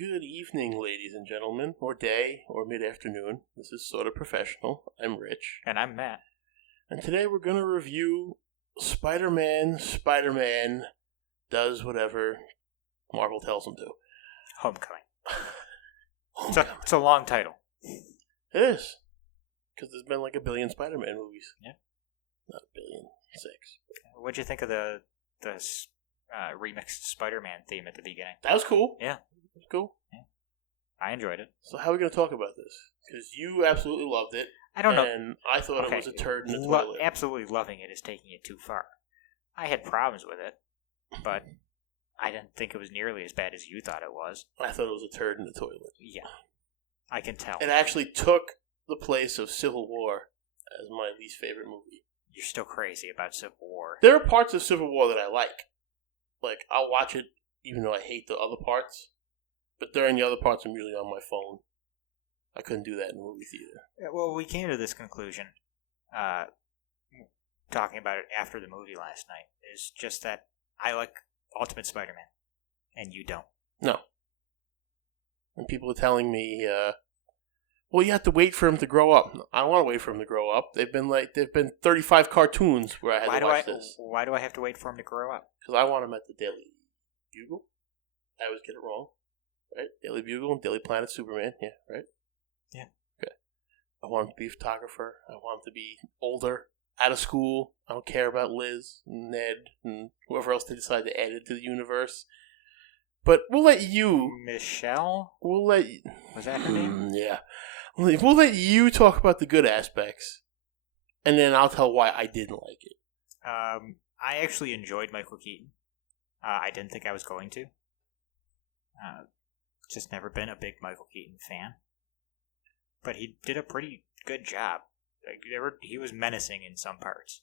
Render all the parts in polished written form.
Good evening, ladies and gentlemen, or day, or mid-afternoon. This is Sort of Professional. I'm Rich. And I'm Matt. And today we're going to review Spider-Man does whatever Marvel tells him to. Homecoming. Homecoming. It's a long title. It is. Because there's been like a billion Spider-Man movies. Yeah. Not a billion. 6. What'd you think of the remixed Spider-Man theme at the beginning? That was cool. Yeah. It was cool. Yeah. I enjoyed it. So how are we going to talk about this? Because you absolutely loved it. I don't know. And I thought it was a turd in the toilet. Absolutely loving it is taking it too far. I had problems with it, but I didn't think it was nearly as bad as you thought it was. I thought it was a turd in the toilet. Yeah. I can tell. It actually took the place of Civil War as my least favorite movie. You're still crazy about Civil War. There are parts of Civil War that I like. Like, I'll watch it even though I hate the other parts. But during the other parts, I'm usually on my phone. I couldn't do that in the movie theater. Yeah, well, we came to this conclusion, talking about it after the movie last night, is just that I like Ultimate Spider-Man, and you don't. No. And people are telling me, well, you have to wait for him to grow up. I don't want to wait for him to grow up. There've been 35 cartoons where I had to watch this. Why do I have to wait for him to grow up? Because I want him at the Daily Bugle. I always get it wrong. Right? Daily Bugle and Daily Planet Superman. Yeah, right? Yeah. Okay. I want him to be a photographer. I want him to be older, out of school. I don't care about Liz and Ned and whoever else they decide to add into the universe. But we'll let you... Michelle? We'll let you... Was that her name? Yeah. We'll let you talk about the good aspects. And then I'll tell why I didn't like it. I actually enjoyed Michael Keaton. I didn't think I was going to. Just never been a big Michael Keaton fan. But he did a pretty good job. He was menacing in some parts.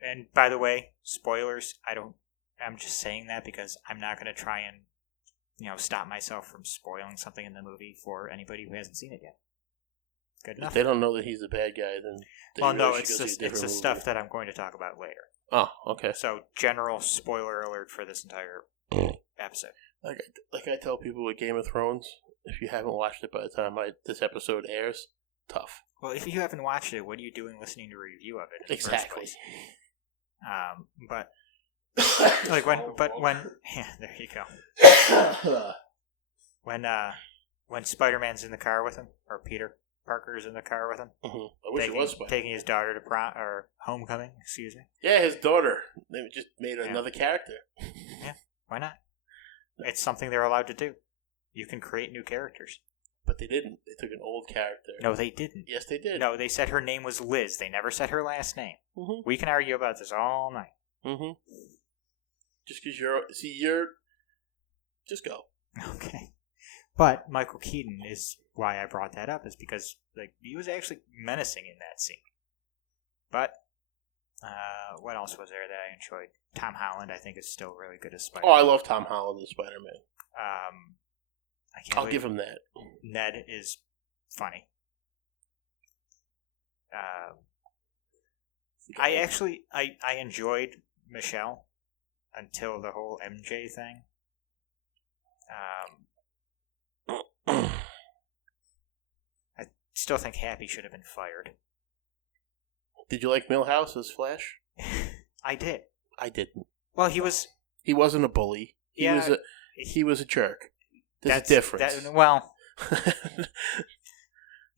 And by the way, spoilers, I'm just saying that because I'm not going to try and, stop myself from spoiling something in the movie for anybody who hasn't seen it yet. Good enough. If they don't know that he's the bad guy, then... Well, no, it's the stuff that I'm going to talk about later. Oh, okay. So, general spoiler alert for this entire episode. Like I tell people with Game of Thrones, if you haven't watched it by the time this episode airs, tough. Well, if you haven't watched it, what are you doing listening to a review of it? Exactly. But when yeah, there you go. When Spider-Man's in the car with him, or Peter Parker's in the car with him, I wish it was Spider-Man. Taking his daughter to homecoming. Excuse me. Yeah, his daughter. They just made another character. Yeah, why not? It's something they're allowed to do. You can create new characters. But they didn't. They took an old character. No, they didn't. Yes, they did. No, they said her name was Liz. They never said her last name. Mm-hmm. We can argue about this all night. Mm-hmm. Just because just go. Okay. But Michael Keaton is why I brought that up, is because he was actually menacing in that scene. But what else was there that I enjoyed? Tom Holland, I think, is still really good as Spider-Man. Oh, I love Tom Holland as Spider-Man. I'll give him that. Ned is funny. I enjoyed Michelle until the whole MJ thing. I still think Happy should have been fired. Did you like Milhouse as Flash? I did. I didn't. Well, he wasn't a bully. He was a jerk. There's a difference.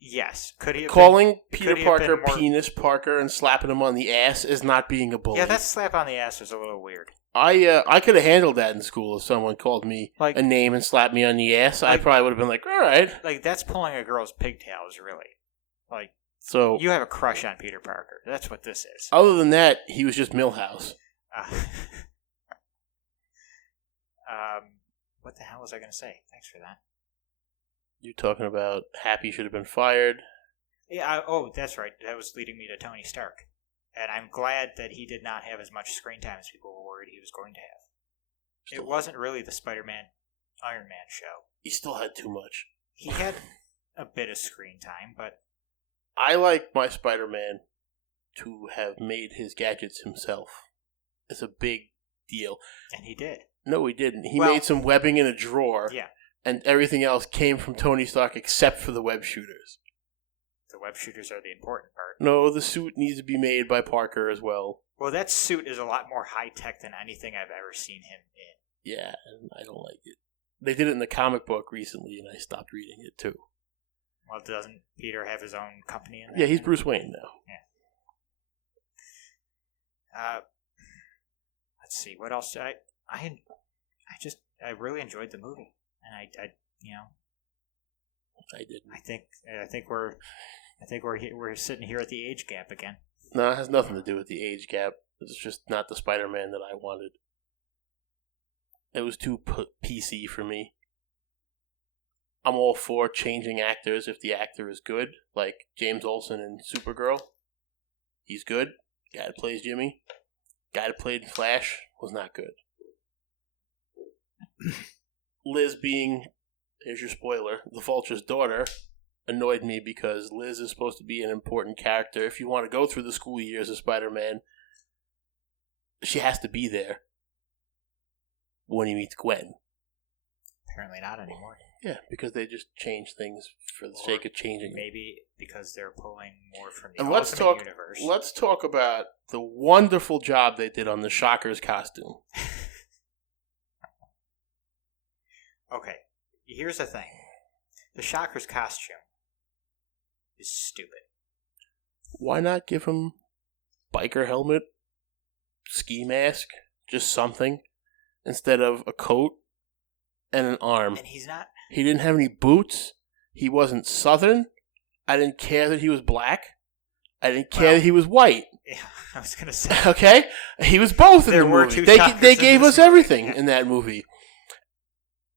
Yes. Could he have calling Peter Parker Penis Parker and slapping him on the ass is not being a bully. Yeah, that slap on the ass was a little weird. I could have handled that in school if someone called me a name and slapped me on the ass. I probably would have been like, all right. That's pulling a girl's pigtails, really. So you have a crush on Peter Parker. That's what this is. Other than that, he was just Milhouse. What the hell was I going to say? Thanks for that. You're talking about Happy should have been fired. Yeah. That's right. That was leading me to Tony Stark. And I'm glad that he did not have as much screen time as people were worried he was going to have. It wasn't really the Spider-Man Iron Man show. He still had too much. He had a bit of screen time, but... I like my Spider-Man to have made his gadgets himself. It's a big deal. And he did. No, he didn't. He made some webbing in a drawer. Yeah. and everything else came from Tony Stark except for the web shooters. The web shooters are the important part. No, the suit needs to be made by Parker as well. Well, that suit is a lot more high-tech than anything I've ever seen him in. Yeah, and I don't like it. They did it in the comic book recently, and I stopped reading it, too. Well, doesn't Peter have his own company in that? Yeah, he's Bruce Wayne now. Yeah. Let's see, what else? I really enjoyed the movie, and I did. I think we're sitting here at the age gap again. No, it has nothing to do with the age gap. It's just not the Spider-Man that I wanted. It was too PC for me. I'm all for changing actors if the actor is good, like James Olsen in Supergirl. He's good. Guy that plays Jimmy. Guy that played Flash was not good. Liz being, here's your spoiler, the Vulture's daughter, annoyed me because Liz is supposed to be an important character. If you want to go through the school years of Spider-Man, she has to be there when he meets Gwen. Apparently not anymore. Yeah, because they just change things for the sake of changing. Maybe because they're pulling more from the Universe. Let's talk about the wonderful job they did on the Shocker's costume. Okay, here's the thing. The Shocker's costume is stupid. Why not give him biker helmet, ski mask, just something, instead of a coat and an arm? And he's not... He didn't have any boots. He wasn't Southern. I didn't care that he was black. I didn't care that he was white. Yeah, I was going to say. Okay? He was both in the movie. They gave us everything in that movie.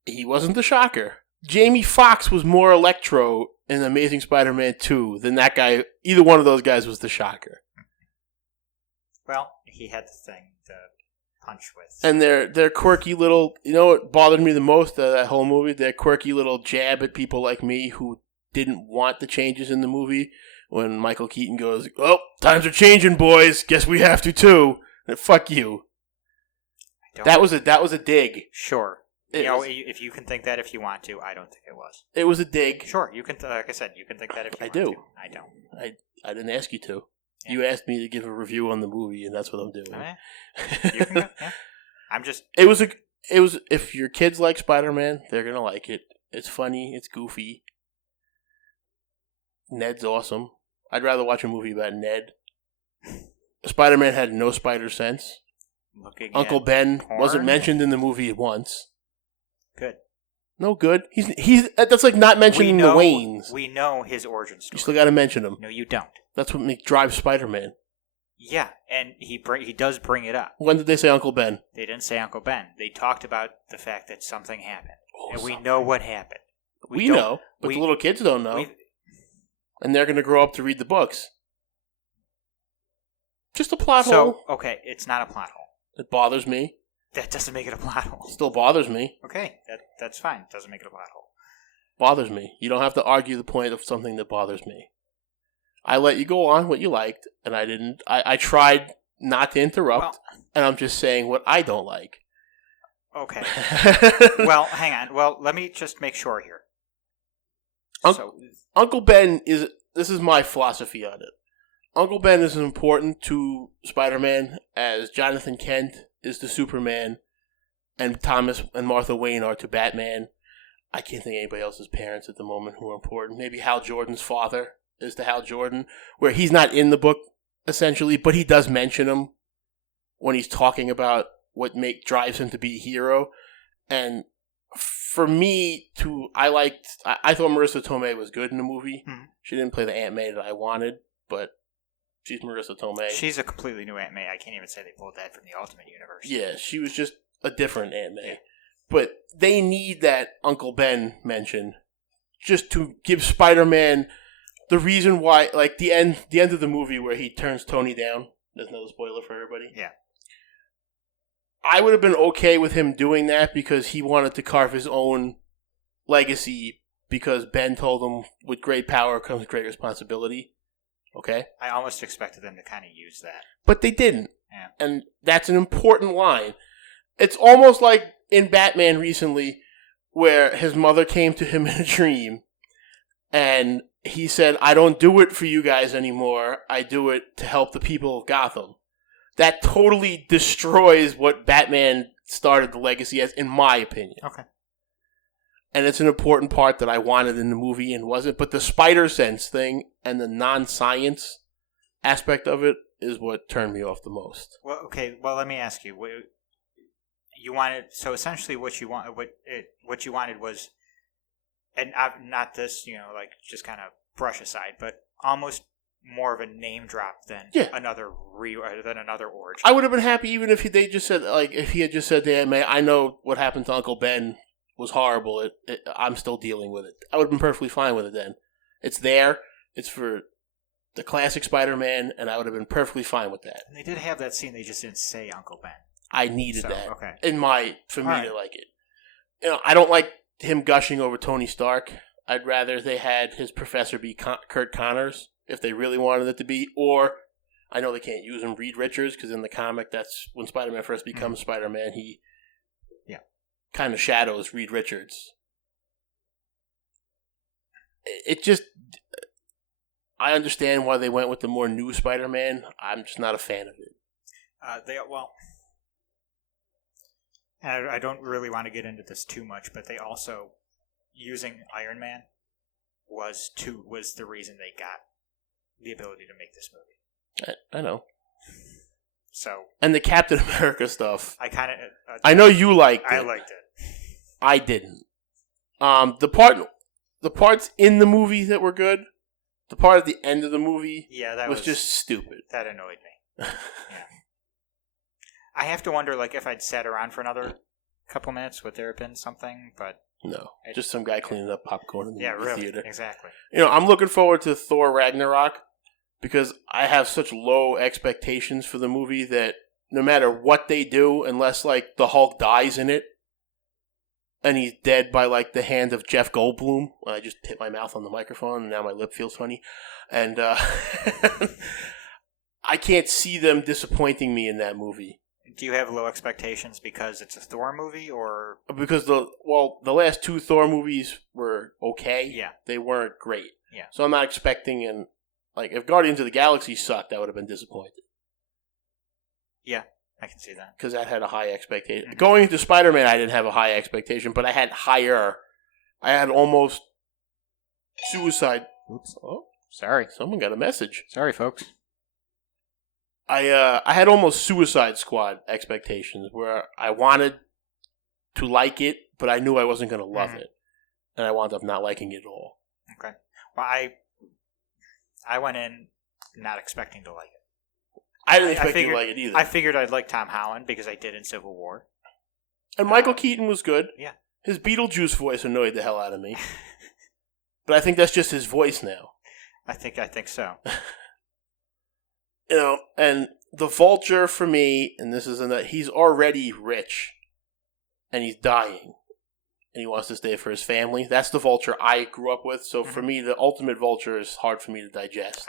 He wasn't the Shocker. Jamie Foxx was more Electro in Amazing Spider-Man 2 than that guy. Either one of those guys was the Shocker. Well, he had the thing to punch with. And their quirky little... You know what bothered me the most of that whole movie? Their quirky little jab at people like me who didn't want the changes in the movie. When Michael Keaton goes, "Oh, times are changing, boys. Guess we have to too." And fuck you. That was a dig. Sure. If you can think that if you want to, I don't think it was. It was a dig. Sure, you can. Like I said, you can think that if you want to. I don't. I didn't ask you to. Yeah. You asked me to give a review on the movie, and that's what I'm doing. You can go. Yeah. I'm just. It was. If your kids like Spider-Man, they're gonna like it. It's funny. It's goofy. Ned's awesome. I'd rather watch a movie about Ned. Spider-Man had no spider sense. Uncle Ben wasn't mentioned in the movie once. Good. No good. He's that's like not mentioning the Waynes. We know his origin story. You still got to mention him. No, you don't. That's what drives Spider-Man. Yeah, and he does bring it up. When did they say Uncle Ben? They didn't say Uncle Ben. They talked about the fact that something happened, and we know what happened. We know, but the little kids don't know. And they're going to grow up to read the books. Just a plot hole. Okay, it's not a plot hole. It bothers me. That doesn't make it a plot hole. Still bothers me. Okay, that's fine. It doesn't make it a plot hole. Bothers me. You don't have to argue the point of something that bothers me. I let you go on what you liked, and I didn't. I tried not to interrupt, and I'm just saying what I don't like. Okay. Well, hang on. Well, let me just make sure here. Uncle Ben is... This is my philosophy on it. Uncle Ben is as important to Spider-Man as Jonathan Kent is to Superman, and Thomas and Martha Wayne are to Batman. I can't think of anybody else's parents at the moment who are important. Maybe Hal Jordan's father is to Hal Jordan, where he's not in the book, essentially, but he does mention him when he's talking about what drives him to be a hero. And for me, I thought Marissa Tomei was good in the movie. Mm-hmm. She didn't play the Aunt May that I wanted, but she's Marissa Tomei. She's a completely new Aunt May. I can't even say they pulled that from the Ultimate Universe. Yeah, she was just a different Aunt May. Yeah. But they need that Uncle Ben mention just to give Spider-Man the reason why, like the end of the movie where he turns Tony down. There's another spoiler for everybody. Yeah. I would have been okay with him doing that because he wanted to carve his own legacy because Ben told him with great power comes great responsibility. Okay? I almost expected them to kind of use that. But they didn't. Yeah. And that's an important line. It's almost like in Batman recently where his mother came to him in a dream, and he said, "I don't do it for you guys anymore. I do it to help the people of Gotham." That totally destroys what Batman started the legacy as, in my opinion. Okay. And it's an important part that I wanted in the movie and wasn't. But the spider sense thing and the non-science aspect of it is what turned me off the most. Well, okay. Well, let me ask you. You wanted, so essentially what you wanted was, and not this, like just kind of brush aside, but almost more of a name drop than another origin. I would have been happy even if they just said, like, if he had just said to Aunt May, "I know what happened to Uncle Ben was horrible. I'm still dealing with it." I would have been perfectly fine with it then. It's there. It's for the classic Spider-Man, and I would have been perfectly fine with that. And they did have that scene. They just didn't say Uncle Ben. I needed that. Okay. For me to like it. I don't like him gushing over Tony Stark. I'd rather they had his professor be Kurt Connors, if they really wanted it to be, or I know they can't use him, Reed Richards, because in the comic, that's when Spider-Man first becomes Spider-Man, he kind of shadows Reed Richards. It just, I understand why they went with the more new Spider-Man. I'm just not a fan of it. I don't really want to get into this too much, but they also, using Iron Man was the reason they got the ability to make this movie. I know. So, and the Captain America stuff. I know you liked it. I liked it. I didn't. The parts in the movie that were good, the part at the end of the movie, that was just stupid. That annoyed me. Yeah. I have to wonder, like, if I'd sat around for another couple minutes, would there have been something? But no, just some guy cleaning up popcorn in the movie theater. Exactly. I'm looking forward to Thor Ragnarok because I have such low expectations for the movie that no matter what they do, unless like the Hulk dies in it and he's dead by like the hand of Jeff Goldblum, I just hit my mouth on the microphone and now my lip feels funny, and I can't see them disappointing me in that movie. Do you have low expectations because it's a Thor movie, or because the last two Thor movies were okay? Yeah, they weren't great. Yeah, so I'm not expecting if Guardians of the Galaxy sucked, I would have been disappointed. Yeah, I can see that because that had a high expectation. Mm-hmm. Going into Spider-Man, I didn't have a high expectation, but I had higher. I had almost suicide. Oops! Oh, sorry, someone got a message. Sorry, folks. I had almost Suicide Squad expectations where I wanted to like it, but I knew I wasn't going to love it, and I wound up not liking it at all. Okay. Well, I went in not expecting to like it. I didn't expect you to like it either. I figured I'd like Tom Holland because I did in Civil War. And Michael Keaton was good. Yeah. His Beetlejuice voice annoyed the hell out of me. But I think that's just his voice now. I think so. And the Vulture for me, and this is he's already rich, and he's dying, and he wants to stay for his family. That's the Vulture I grew up with. So for me, the Ultimate Vulture is hard for me to digest.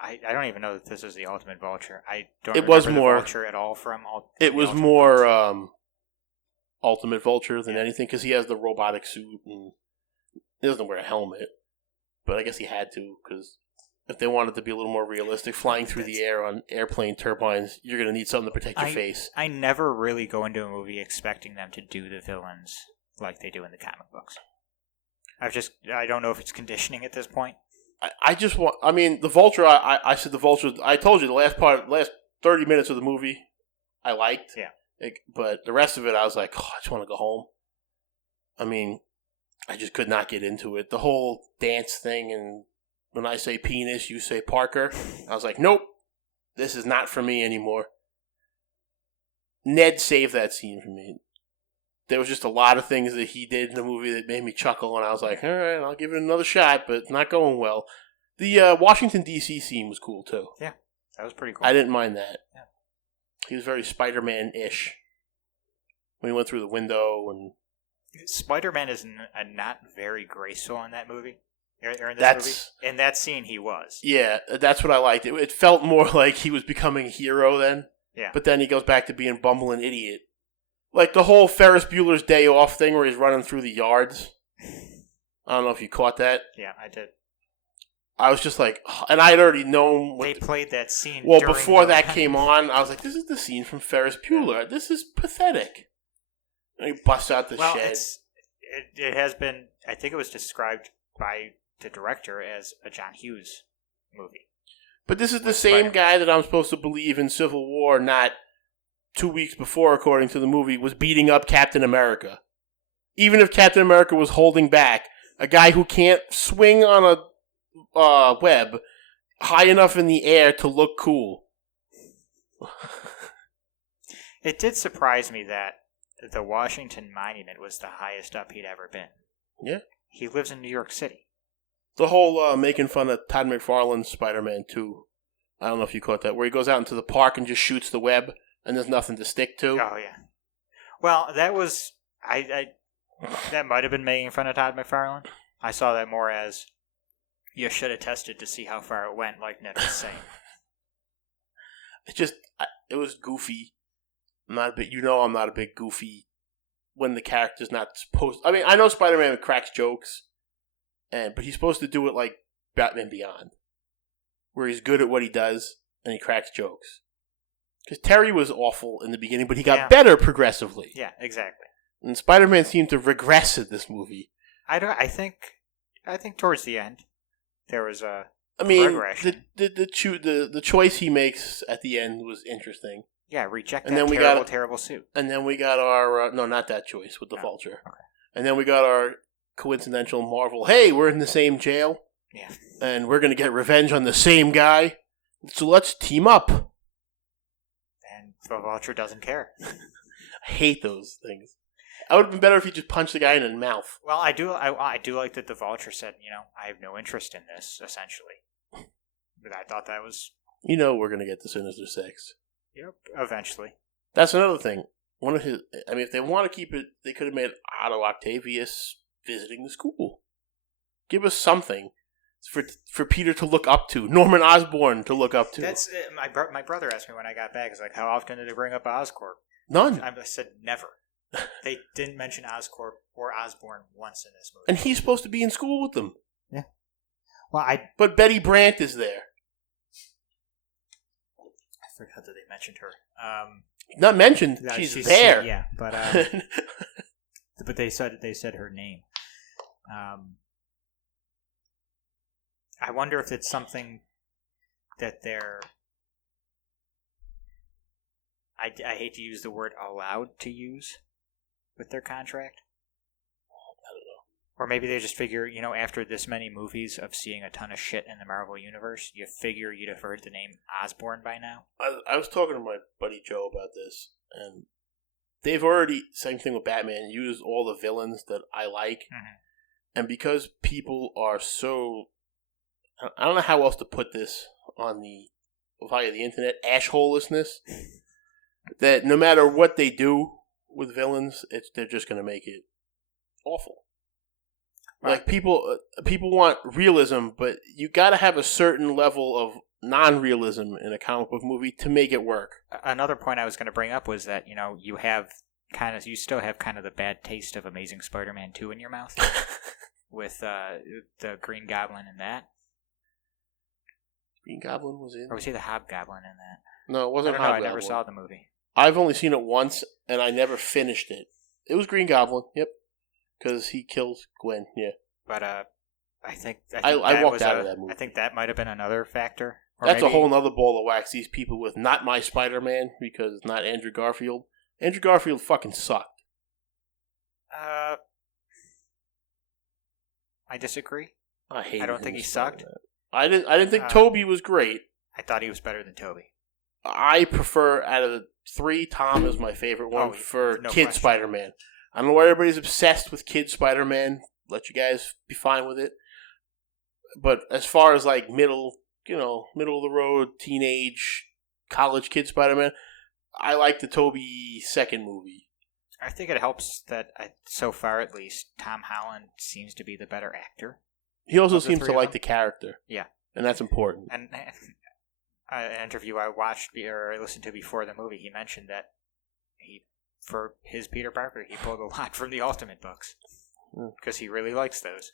I don't even know that this is the Ultimate Vulture. I don't. It was more the Vulture at all from. It was more Ultimate Vulture than anything because he has the robotic suit and he doesn't wear a helmet, but I guess he had to because. If they wanted to be a little more realistic, flying through the air on airplane turbines, you're going to need something to protect your face. I never really go into a movie expecting them to do the villains like they do in the comic books. I don't know if it's conditioning at this point. The Vulture, I said the Vulture, I told you the last 30 minutes of the movie I liked. Yeah. But the rest of it, I was like, I just want to go home. I just could not get into it. The whole dance thing and when I say penis, you say Parker. I was like, nope, this is not for me anymore. Ned saved that scene for me. There was just a lot of things that he did in the movie that made me chuckle, and I was like, all right, I'll give it another shot, but it's not going well. The Washington, D.C. scene was cool, too. Yeah, that was pretty cool. I didn't mind that. Yeah. He was very Spider-Man-ish. When he went through the window. And Spider-Man is not very graceful in that movie. In that scene, he was. Yeah, that's what I liked. It felt more like he was becoming a hero then. Yeah. But then he goes back to being bumbling idiot. Like the whole Ferris Bueller's Day Off thing where he's running through the yards. I don't know if you caught that. Yeah, I did. I was just like, and I had already known. They played that scene. Well, before that came on, I was like, this is the scene from Ferris Bueller. This is pathetic. And he busts out the shed. It has been, I think it was described by the director as a John Hughes movie. But this is the same guy that I'm supposed to believe in Civil War, not 2 weeks before, according to the movie, was beating up Captain America. Even if Captain America was holding back, a guy who can't swing on a web high enough in the air to look cool. It did surprise me that the Washington Monument was the highest up he'd ever been. Yeah. He lives in New York City. The whole making fun of Todd McFarlane's Spider-Man 2, I don't know if you caught that, where he goes out into the park and just shoots the web and there's nothing to stick to. Oh, yeah. Well, that was... that might have been making fun of Todd McFarlane. I saw that more as, you should have tested to see how far it went, like Ned was saying. It was goofy. I'm not a big goofy when the character's not supposed... I mean, I know Spider-Man cracks jokes, but he's supposed to do it like Batman Beyond, where he's good at what he does and he cracks jokes. Because Terry was awful in the beginning, but he got better progressively. Yeah, exactly. And Spider-Man seemed to regress in this movie. I think towards the end there was a progression. The choice he makes at the end was interesting. Yeah, reject that terrible suit. And then we got our no, not that choice with the Vulture. Okay. And then we got our coincidental Marvel. Hey, we're in the same jail. Yeah. And we're gonna get revenge on the same guy. So let's team up. And the Vulture doesn't care. I hate those things. I would have been better if he just punched the guy in the mouth. Well, I do like that the Vulture said, I have no interest in this, essentially. But I thought that was... we're going to get the Sinister Six. Yep, eventually. That's another thing. If they want to keep it, they could have made Otto Octavius visiting the school. Give us something for Peter to look up to. Norman Osborn to look up to. That's my brother asked me when I got back. He's like, how often did they bring up Oscorp? None. I said never. They didn't mention Oscorp or Osborn once in this movie. And he's supposed to be in school with them. Yeah. Well, But Betty Brant is there. I forgot that they mentioned her. Not mentioned. She's there. Yeah, but but they said her name. I wonder if it's something that they're... I hate to use the word allowed to use with their contract. I don't know. Or maybe they just figure, after this many movies of seeing a ton of shit in the Marvel Universe, you figure you'd have heard the name Osborn by now. I was talking to my buddy Joe about this, and they've already, same thing with Batman, used all the villains that I like. Mm-hmm. And because people are so... I don't know how else to put this via the internet, ashholelessness. That no matter what they do with villains, they're just going to make it awful. Right. Like people want realism, but you got to have a certain level of non-realism in a comic book movie to make it work. Another point I was going to bring up was that you still have kind of the bad taste of Amazing Spider-Man 2 in your mouth with the Green Goblin in that. Green Goblin was in, or was he the Hobgoblin in that? No, it wasn't Hobgoblin. I never saw the movie. I've only seen it once, and I never finished it. It was Green Goblin, yep, because he kills Gwen, yeah. But I think I walked out of that movie. I think that might have been another factor. That's a whole other ball of wax. These people with not my Spider-Man because it's not Andrew Garfield. Andrew Garfield fucking sucked. I disagree. I don't think he sucked. I didn't think Toby was great. I thought he was better than Toby. I prefer, out of the three, Tom is my favorite one for Kid Spider-Man. I don't know why everybody's obsessed with Kid Spider-Man. Let you guys be fine with it. But as far as like middle of the road, teenage, college Kid Spider-Man, I like the Toby second movie. I think it helps that, so far at least, Tom Holland seems to be the better actor. He also seems to like the character. Yeah. And that's important. And an interview I watched or I listened to before the movie, he mentioned that he for his Peter Parker. He pulled a lot from the Ultimate books because he really likes those.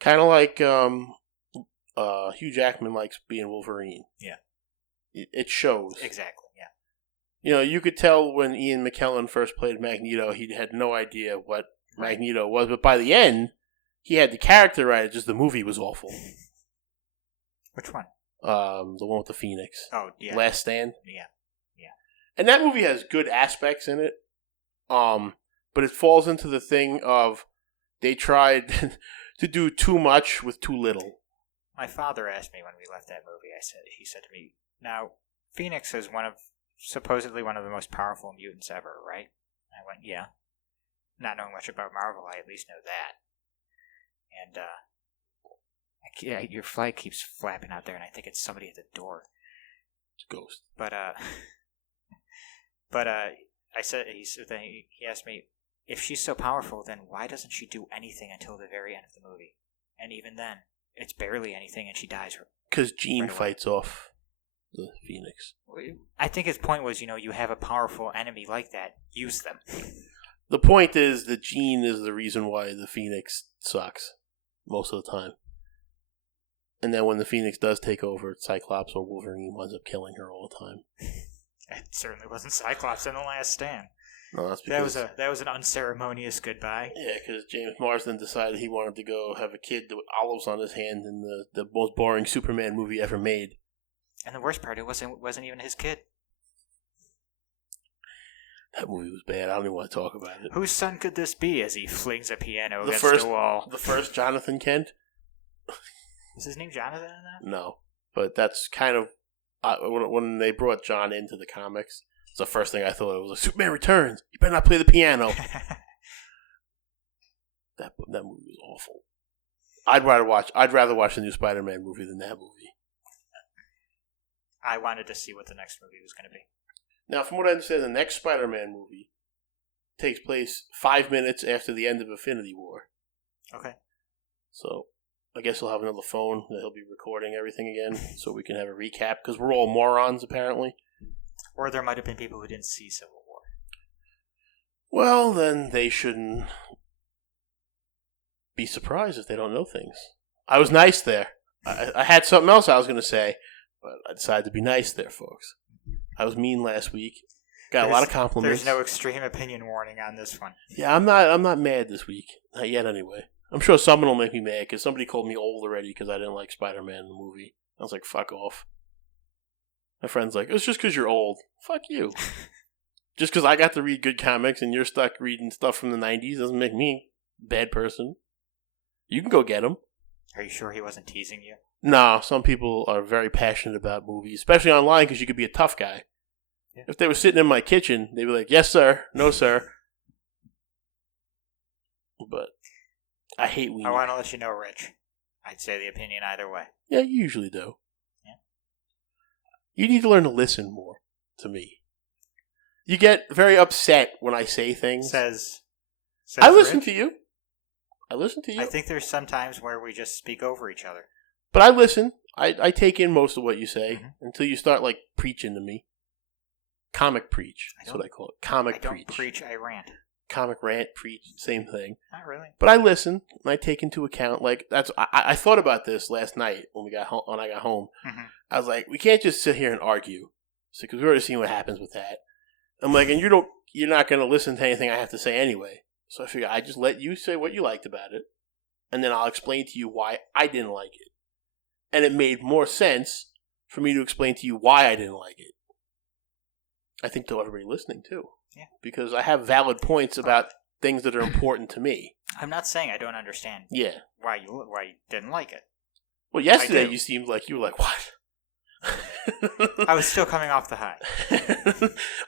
Kind of like Hugh Jackman likes being Wolverine. Yeah. It shows. Exactly, yeah. You know, you could tell when Ian McKellen first played Magneto, he had no idea what Magneto was, but by the end, he had the character right, just the movie was awful. Which one? The one with the Phoenix. Oh, yeah. Last Stand. Yeah. And that movie has good aspects in it, but it falls into the thing of they tried to do too much with too little. My father asked me when we left that movie, he said to me, now, Phoenix is supposedly one of the most powerful mutants ever, right? I went, yeah. Not knowing much about Marvel, I at least know that. And, your flag keeps flapping out there, and I think it's somebody at the door. It's a ghost. But he asked me, if she's so powerful, then why doesn't she do anything until the very end of the movie? And even then, it's barely anything, and she dies. Because Jean fights off the Phoenix. I think his point was, you have a powerful enemy like that, use them. The point is that Jean is the reason why the Phoenix sucks most of the time. And then when the Phoenix does take over, Cyclops or Wolverine winds up killing her all the time. It certainly wasn't Cyclops in The Last Stand. No, that's because that was an unceremonious goodbye. Yeah, because James Marsden decided he wanted to go have a kid with olives on his hand in the most boring Superman movie ever made. And the worst part, it wasn't even his kid. That movie was bad. I don't even want to talk about it. Whose son could this be? As he flings a piano against the wall. The first Jonathan Kent. Is his name Jonathan in that? No, but that's kind of when they brought John into the comics. It's the first thing I thought. It was like, Superman Returns. You better not play the piano. That movie was awful. I'd rather watch the new Spider-Man movie than that movie. I wanted to see what the next movie was going to be. Now, from what I understand, the next Spider-Man movie takes place 5 minutes after the end of Infinity War. Okay. So, I guess he'll have another phone that he'll be recording everything again so we can have a recap, because we're all morons, apparently. Or there might have been people who didn't see Civil War. Well, then they shouldn't be surprised if they don't know things. I was nice there. I had something else I was going to say, but I decided to be nice there, folks. I was mean last week. Got a lot of compliments. There's no extreme opinion warning on this one. Yeah, I'm not mad this week. Not yet, anyway. I'm sure someone will make me mad because somebody called me old already because I didn't like Spider-Man in the movie. I was like, fuck off. My friend's like, it's just because you're old. Fuck you. Just because I got to read good comics and you're stuck reading stuff from the 90s doesn't make me a bad person. You can go get them. Are you sure he wasn't teasing you? No, some people are very passionate about movies, especially online because you could be a tough guy. Yeah. If they were sitting in my kitchen, they'd be like, yes, sir. No, sir. But I hate weenies. I want to let you know, Rich. I'd say the opinion either way. Yeah, you usually do. Yeah. You need to learn to listen more to me. You get very upset when I say things. Says I listen Rich. to you. I listen to you. I think there's some times where we just speak over each other. But I listen. I take in most of what you say until you start, like, preaching to me. Comic preach. That's what I call it. Comic preach. I don't preach, I rant. Comic rant, preach, same thing. Not really. But I listen, and I take into account, like, I thought about this last night when I got home. Mm-hmm. I was like, we can't just sit here and argue. Because we've already seen what happens with that. I'm like, and you're not going to listen to anything I have to say anyway. So I figure I just let you say what you liked about it, and then I'll explain to you why I didn't like it. And it made more sense for me to explain to you why I didn't like it. I think to everybody listening, too. Yeah. Because I have valid points about things that are important to me. I'm not saying I don't understand why you didn't like it. Well, yesterday you seemed like you were like, what? I was still coming off the high.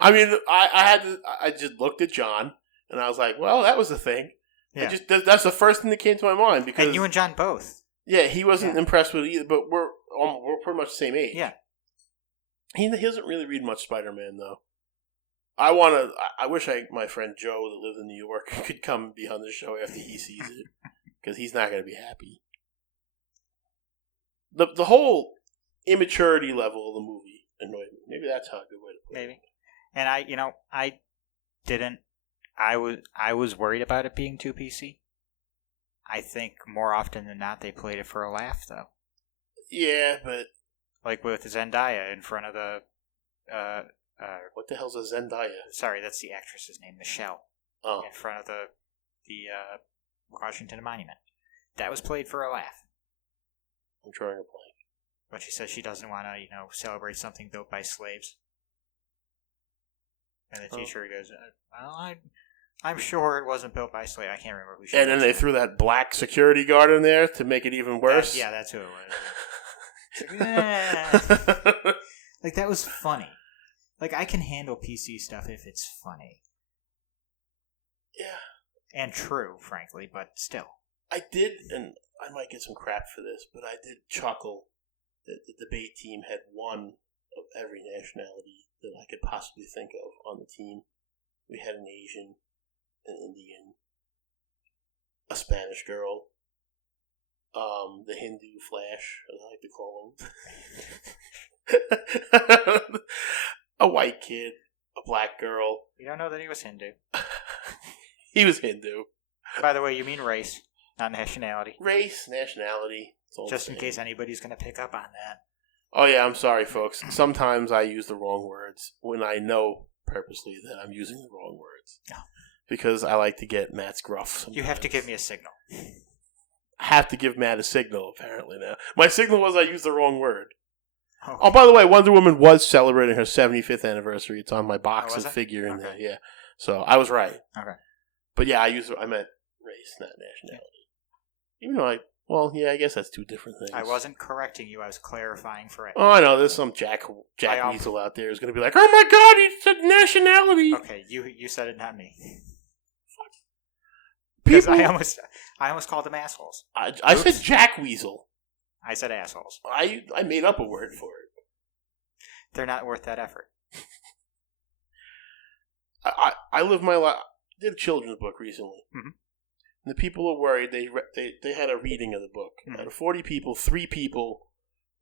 I mean, I just looked at John, and I was like, well, that was the thing. Yeah. That's the first thing that came to my mind. Because and you and John both. Yeah, he wasn't impressed with it either, but we're pretty much the same age. Yeah. He doesn't really read much Spider-Man, though. I wish my friend Joe that lives in New York could come be on the show after he sees it, because he's not going to be happy. The whole immaturity level of the movie annoyed me. Maybe that's how a good way to put it. Maybe. And I didn't I was worried about it being too PC. I think more often than not they played it for a laugh, though. Yeah, but Like with Zendaya in front of the. what the hell's a Zendaya? Sorry, that's the actress's name, Michelle. Oh, In front of the Washington Monument. That was played for a laugh. I'm drawing a blank. But she says she doesn't want to, celebrate something built by slaves. And the teacher goes, well, I'm sure it wasn't built by slaves. I can't remember who she And then they threw that black security guard in there to make it even worse. That's who it was. Like, like, that was funny. Like, I can handle PC stuff if it's funny. Yeah. And true, frankly, but still. I did, and I might get some crap for this, but I did chuckle that the debate team had one of every nationality that I could possibly think of on the team. We had an Asian, an Indian, a Spanish girl, the Hindu Flash, as I like to call him, a white kid, a black girl. You don't know that he was Hindu. He was Hindu. By the way, you mean race, not nationality. Race, nationality. Just in case anybody's going to pick up on that. Oh, yeah, I'm sorry, folks. Sometimes I use the wrong words when I know purposely that I'm using the wrong words. No. Because I like to get Matt's gruff sometimes. You have to give me a signal. I have to give Matt a signal, apparently, now. My signal was I used the wrong word. Okay. Oh, by the way, Wonder Woman was celebrating her 75th anniversary. It's on my box was and it? figure in Okay. there, yeah. So I was right. Okay. But yeah, I meant race, not nationality. Even though I guess that's two different things. I wasn't correcting you. I was clarifying for it. Oh, I know. There's some Jack I Weasel out there who's going to be like, oh my god, he said nationality. Okay, you said it, not me. Because I almost called them assholes. I said Jack Weasel. I said assholes. I made up a word for it. They're not worth that effort. I live my life. I did a children's book recently. Mm-hmm. And the people were worried. They had a reading of the book. Mm-hmm. Out of 40 people, 3 people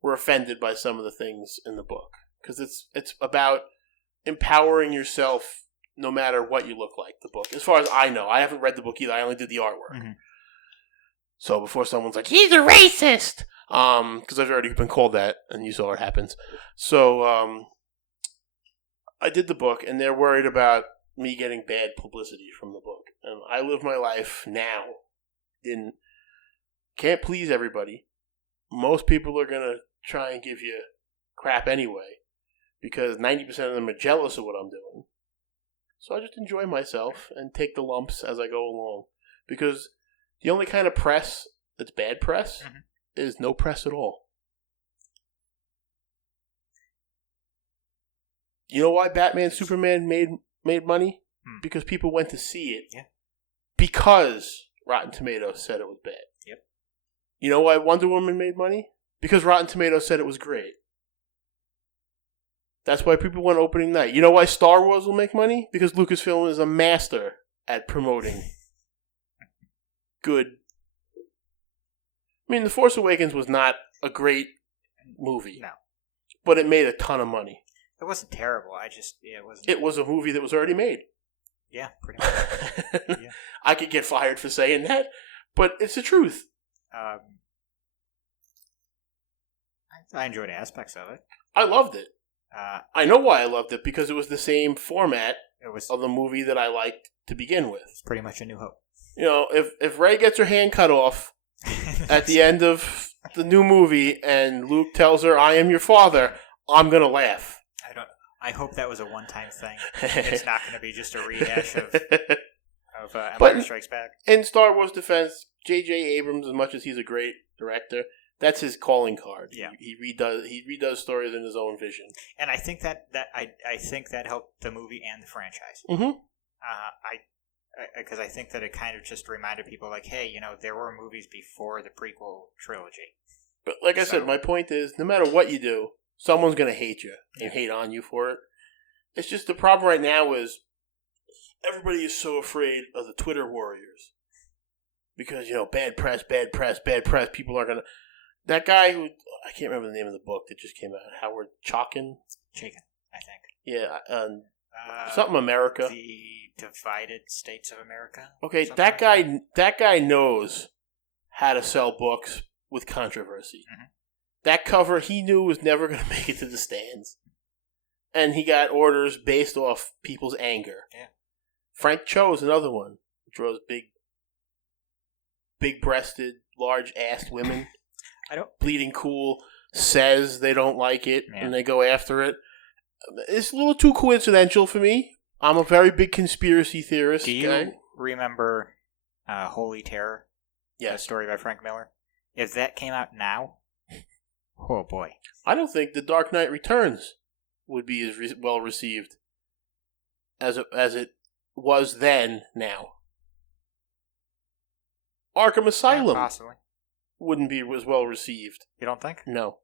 were offended by some of the things in the book. Because it's about empowering yourself no matter what you look like, the book. As far as I know. I haven't read the book either. I only did the artwork. Mm-hmm. So before someone's like, he's a racist! Because I've already been called that, and you saw what happens. So, I did the book, and they're worried about me getting bad publicity from the book. And I live my life now can't please everybody. Most people are going to try and give you crap anyway, because 90% of them are jealous of what I'm doing. So I just enjoy myself and take the lumps as I go along. Because the only kind of press that's bad press is no press at all. You know why Batman Superman made money? Because people went to see it. Yeah. Because Rotten Tomatoes said it was bad. Yep. You know why Wonder Woman made money? Because Rotten Tomatoes said it was great. That's why people went opening night. You know why Star Wars will make money? Because Lucasfilm is a master at promoting good. I mean, The Force Awakens was not a great movie. No. But it made a ton of money. It wasn't terrible. It wasn't. It was a movie that was already made. Yeah, pretty much. Yeah. I could get fired for saying that, but it's the truth. I enjoyed aspects of it. I loved it. I know why I loved it, because it was the same format of the movie that I liked to begin with. It's pretty much A New Hope. You know, if Rey gets her hand cut off at the end of the new movie and Luke tells her, I am your father, I'm going to laugh. I hope that was a one-time thing. It's not going to be just a rehash of Empire Strikes Back. In Star Wars defense, J.J. Abrams, as much as he's a great director, that's his calling card. Yeah. He redoes stories in his own vision. And I think that I think that helped the movie and the franchise. Mm-hmm. Because I think that it kind of just reminded people, like, hey, there were movies before the prequel trilogy. But like I said, my point is, no matter what you do, someone's going to hate you and hate on you for it. It's just the problem right now is everybody is so afraid of the Twitter warriors. Because, bad press. People are going to... That guy who... I can't remember the name of the book that just came out. Howard Chaykin, I think. Yeah. Something America. The divided states of America. Okay, Something like that. that guy knows how to sell books with controversy. Mhm. That cover he knew was never going to make it to the stands. And he got orders based off people's anger. Yeah. Frank Cho is another one. Draws big-breasted, large-assed women. I don't. Bleeding Cool says they don't like it, Yeah. and they go after it. It's a little too coincidental for me. I'm a very big conspiracy theorist Do you guy. remember Holy Terror? Yeah. The story by Frank Miller. If that came out now, oh boy. I don't think The Dark Knight Returns would be as well received as it was then. Now, Arkham Asylum Yeah, possibly. wouldn't be as well received. You don't think? No,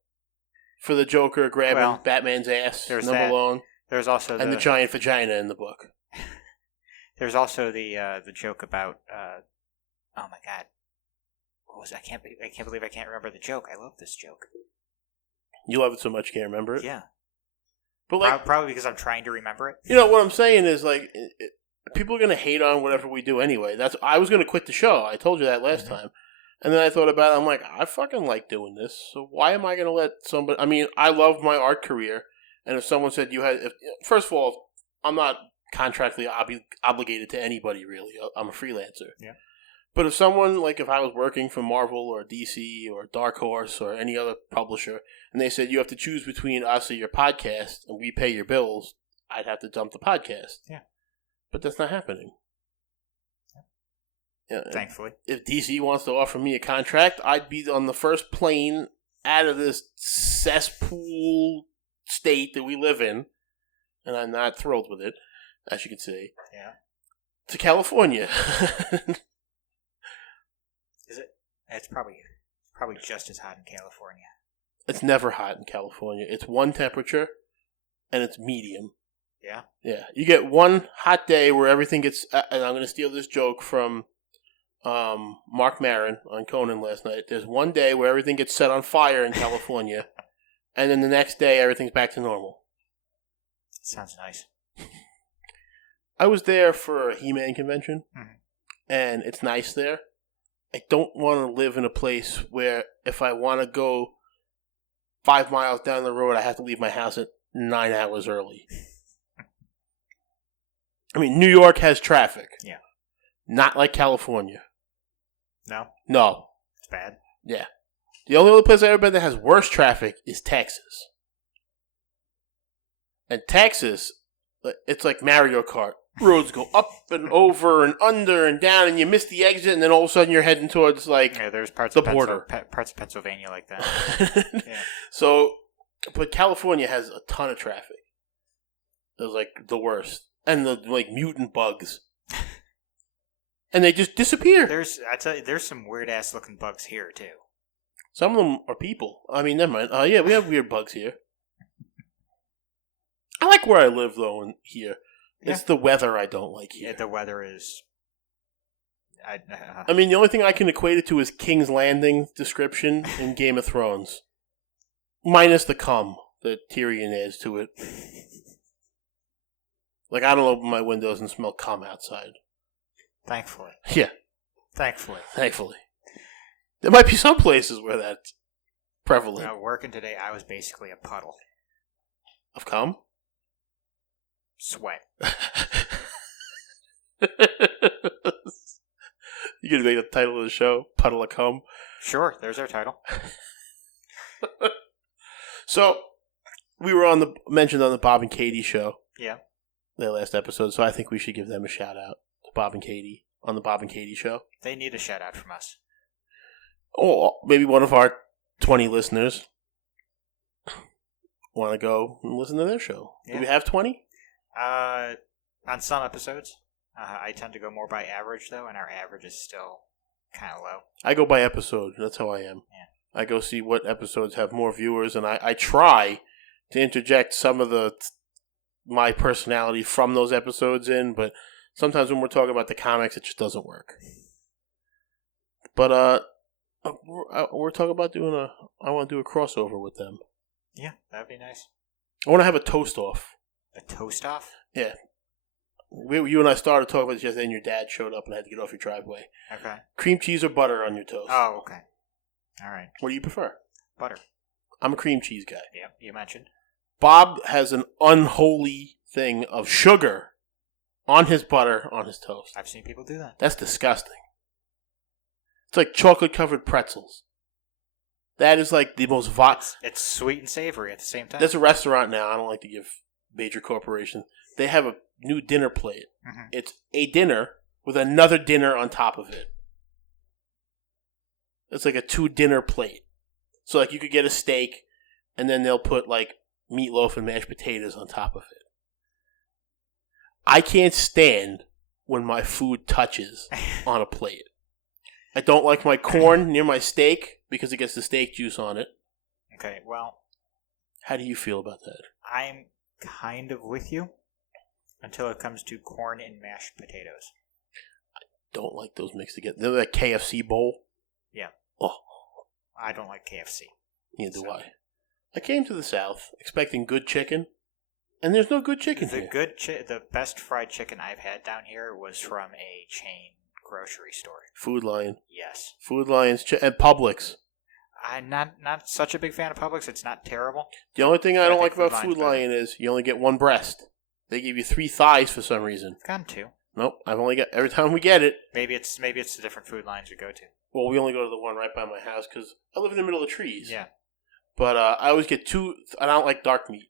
for the Joker grabbing Well, Batman's ass, there's number that. long, There's also and the giant vagina in the book. There's also the joke about oh my god, what was it? I can't believe I can't remember the joke. I love this joke. You love it so much you can't remember it. Yeah, But like, probably because I'm trying to remember it. you know what I'm saying is like, people are gonna hate on whatever we do anyway. I was gonna quit the show. I told you that last time, and then I thought about it. I'm like, I fucking like doing this. So why am I gonna let somebody? I mean, I love my art career, and if someone said first of all, I'm not contractually obligated to anybody really. I'm a freelancer. Yeah. But if someone, like if I was working for Marvel or DC or Dark Horse or any other publisher, and they said you have to choose between us or your podcast and we pay your bills, I'd have to dump the podcast. Yeah. But that's not happening. Yeah. Thankfully. If DC wants to offer me a contract, I'd be on the first plane out of this cesspool state that we live in, and I'm not thrilled with it, as you can see, Yeah. to California. Is it? It's probably just as hot in California. It's never hot in California. It's one temperature, and it's medium. Yeah. Yeah, you get one hot day where everything gets. And I'm going to steal this joke from Mark Maron on Conan last night. There's one day where everything gets set on fire in California, and then the next day everything's back to normal. Sounds nice. I was there for a He-Man convention, and it's nice there. I don't want to live in a place where if I want to go 5 miles down the road, I have to leave my house at 9 hours early. I mean, New York has traffic. Yeah. Not like California. No? No. It's bad? Yeah. The only other place I've ever been that has worse traffic is Texas. And Texas, it's like Mario Kart. Roads go up and over and under and down, and you miss the exit, and then all of a sudden you're heading towards, like, Yeah, there's parts the of border. Parts of Pennsylvania like that. Yeah. So, but California has a ton of traffic. It's like the worst. And the, like, mutant bugs. And they just disappear. I tell you, there's some weird ass looking bugs here too. Some of them are people. I mean, never mind. Yeah, we have weird bugs here. I like where I live, though, here. It's the weather I don't like here. Yeah, the weather is. I mean, the only thing I can equate it to is King's Landing description in Game of Thrones. Minus the cum that Tyrion adds to it. Like, I don't open my windows and smell cum outside. Thankfully. Yeah. Thankfully. There might be some places where that's prevalent. Now, working today, I was basically a puddle. Of cum? Sweat. You gonna make the title of the show Puddle of Cum? Sure, there's our title. So, we were mentioned on the Bob and Katie show. Yeah. Their last episode, so I think we should give them a shout out to Bob and Katie on the Bob and Katie show. They need a shout out from us. Or maybe one of our 20 listeners want to go and listen to their show. Yeah. Do we have 20? On some episodes, I tend to go more by average though, and our average is still kind of low. I go by episode. That's how I am. Yeah. I go see what episodes have more viewers, and I try to interject some of my personality from those episodes in, but sometimes when we're talking about the comics, it just doesn't work. But we're talking about I want to do a crossover with them. Yeah, that'd be nice. I want to have a toast off. A toast off? Yeah. You and I started talking about this yesterday, and your dad showed up and I had to get off your driveway. Okay. Cream cheese or butter on your toast? Oh, okay. All right. What do you prefer? Butter. I'm a cream cheese guy. Yeah, you mentioned. Bob has an unholy thing of sugar on his butter on his toast. I've seen people do that. That's disgusting. It's like chocolate-covered pretzels. That is like the most It's sweet and savory at the same time. There's a restaurant now. I don't like to give major corporations. They have a new dinner plate. Mm-hmm. It's a dinner with another dinner on top of it. It's like a 2-dinner plate. So like you could get a steak, and then they'll put like meatloaf and mashed potatoes on top of it. I can't stand when my food touches on a plate. I don't like my corn near my steak because it gets the steak juice on it. Okay, well, how do you feel about that? I'm kind of with you until it comes to corn and mashed potatoes. I don't like those mixed together. They're that KFC bowl. Yeah. Oh. I don't like KFC. Neither do I. I came to the South expecting good chicken, and there's no good chicken here. The best fried chicken I've had down here was from a chain grocery store. Food Lion. Yes. Food Lions and Publix. I'm not such a big fan of Publix. It's not terrible. The only thing I don't like about Food Food Lion is you only get one breast. They give you 3 thighs for some reason. I've gotten 2. Nope, I've only got every time we get it. Maybe it's the different food lines we go to. Well, we only go to the one right by my house because I live in the middle of trees. Yeah. But I always get 2, and I don't like dark meat.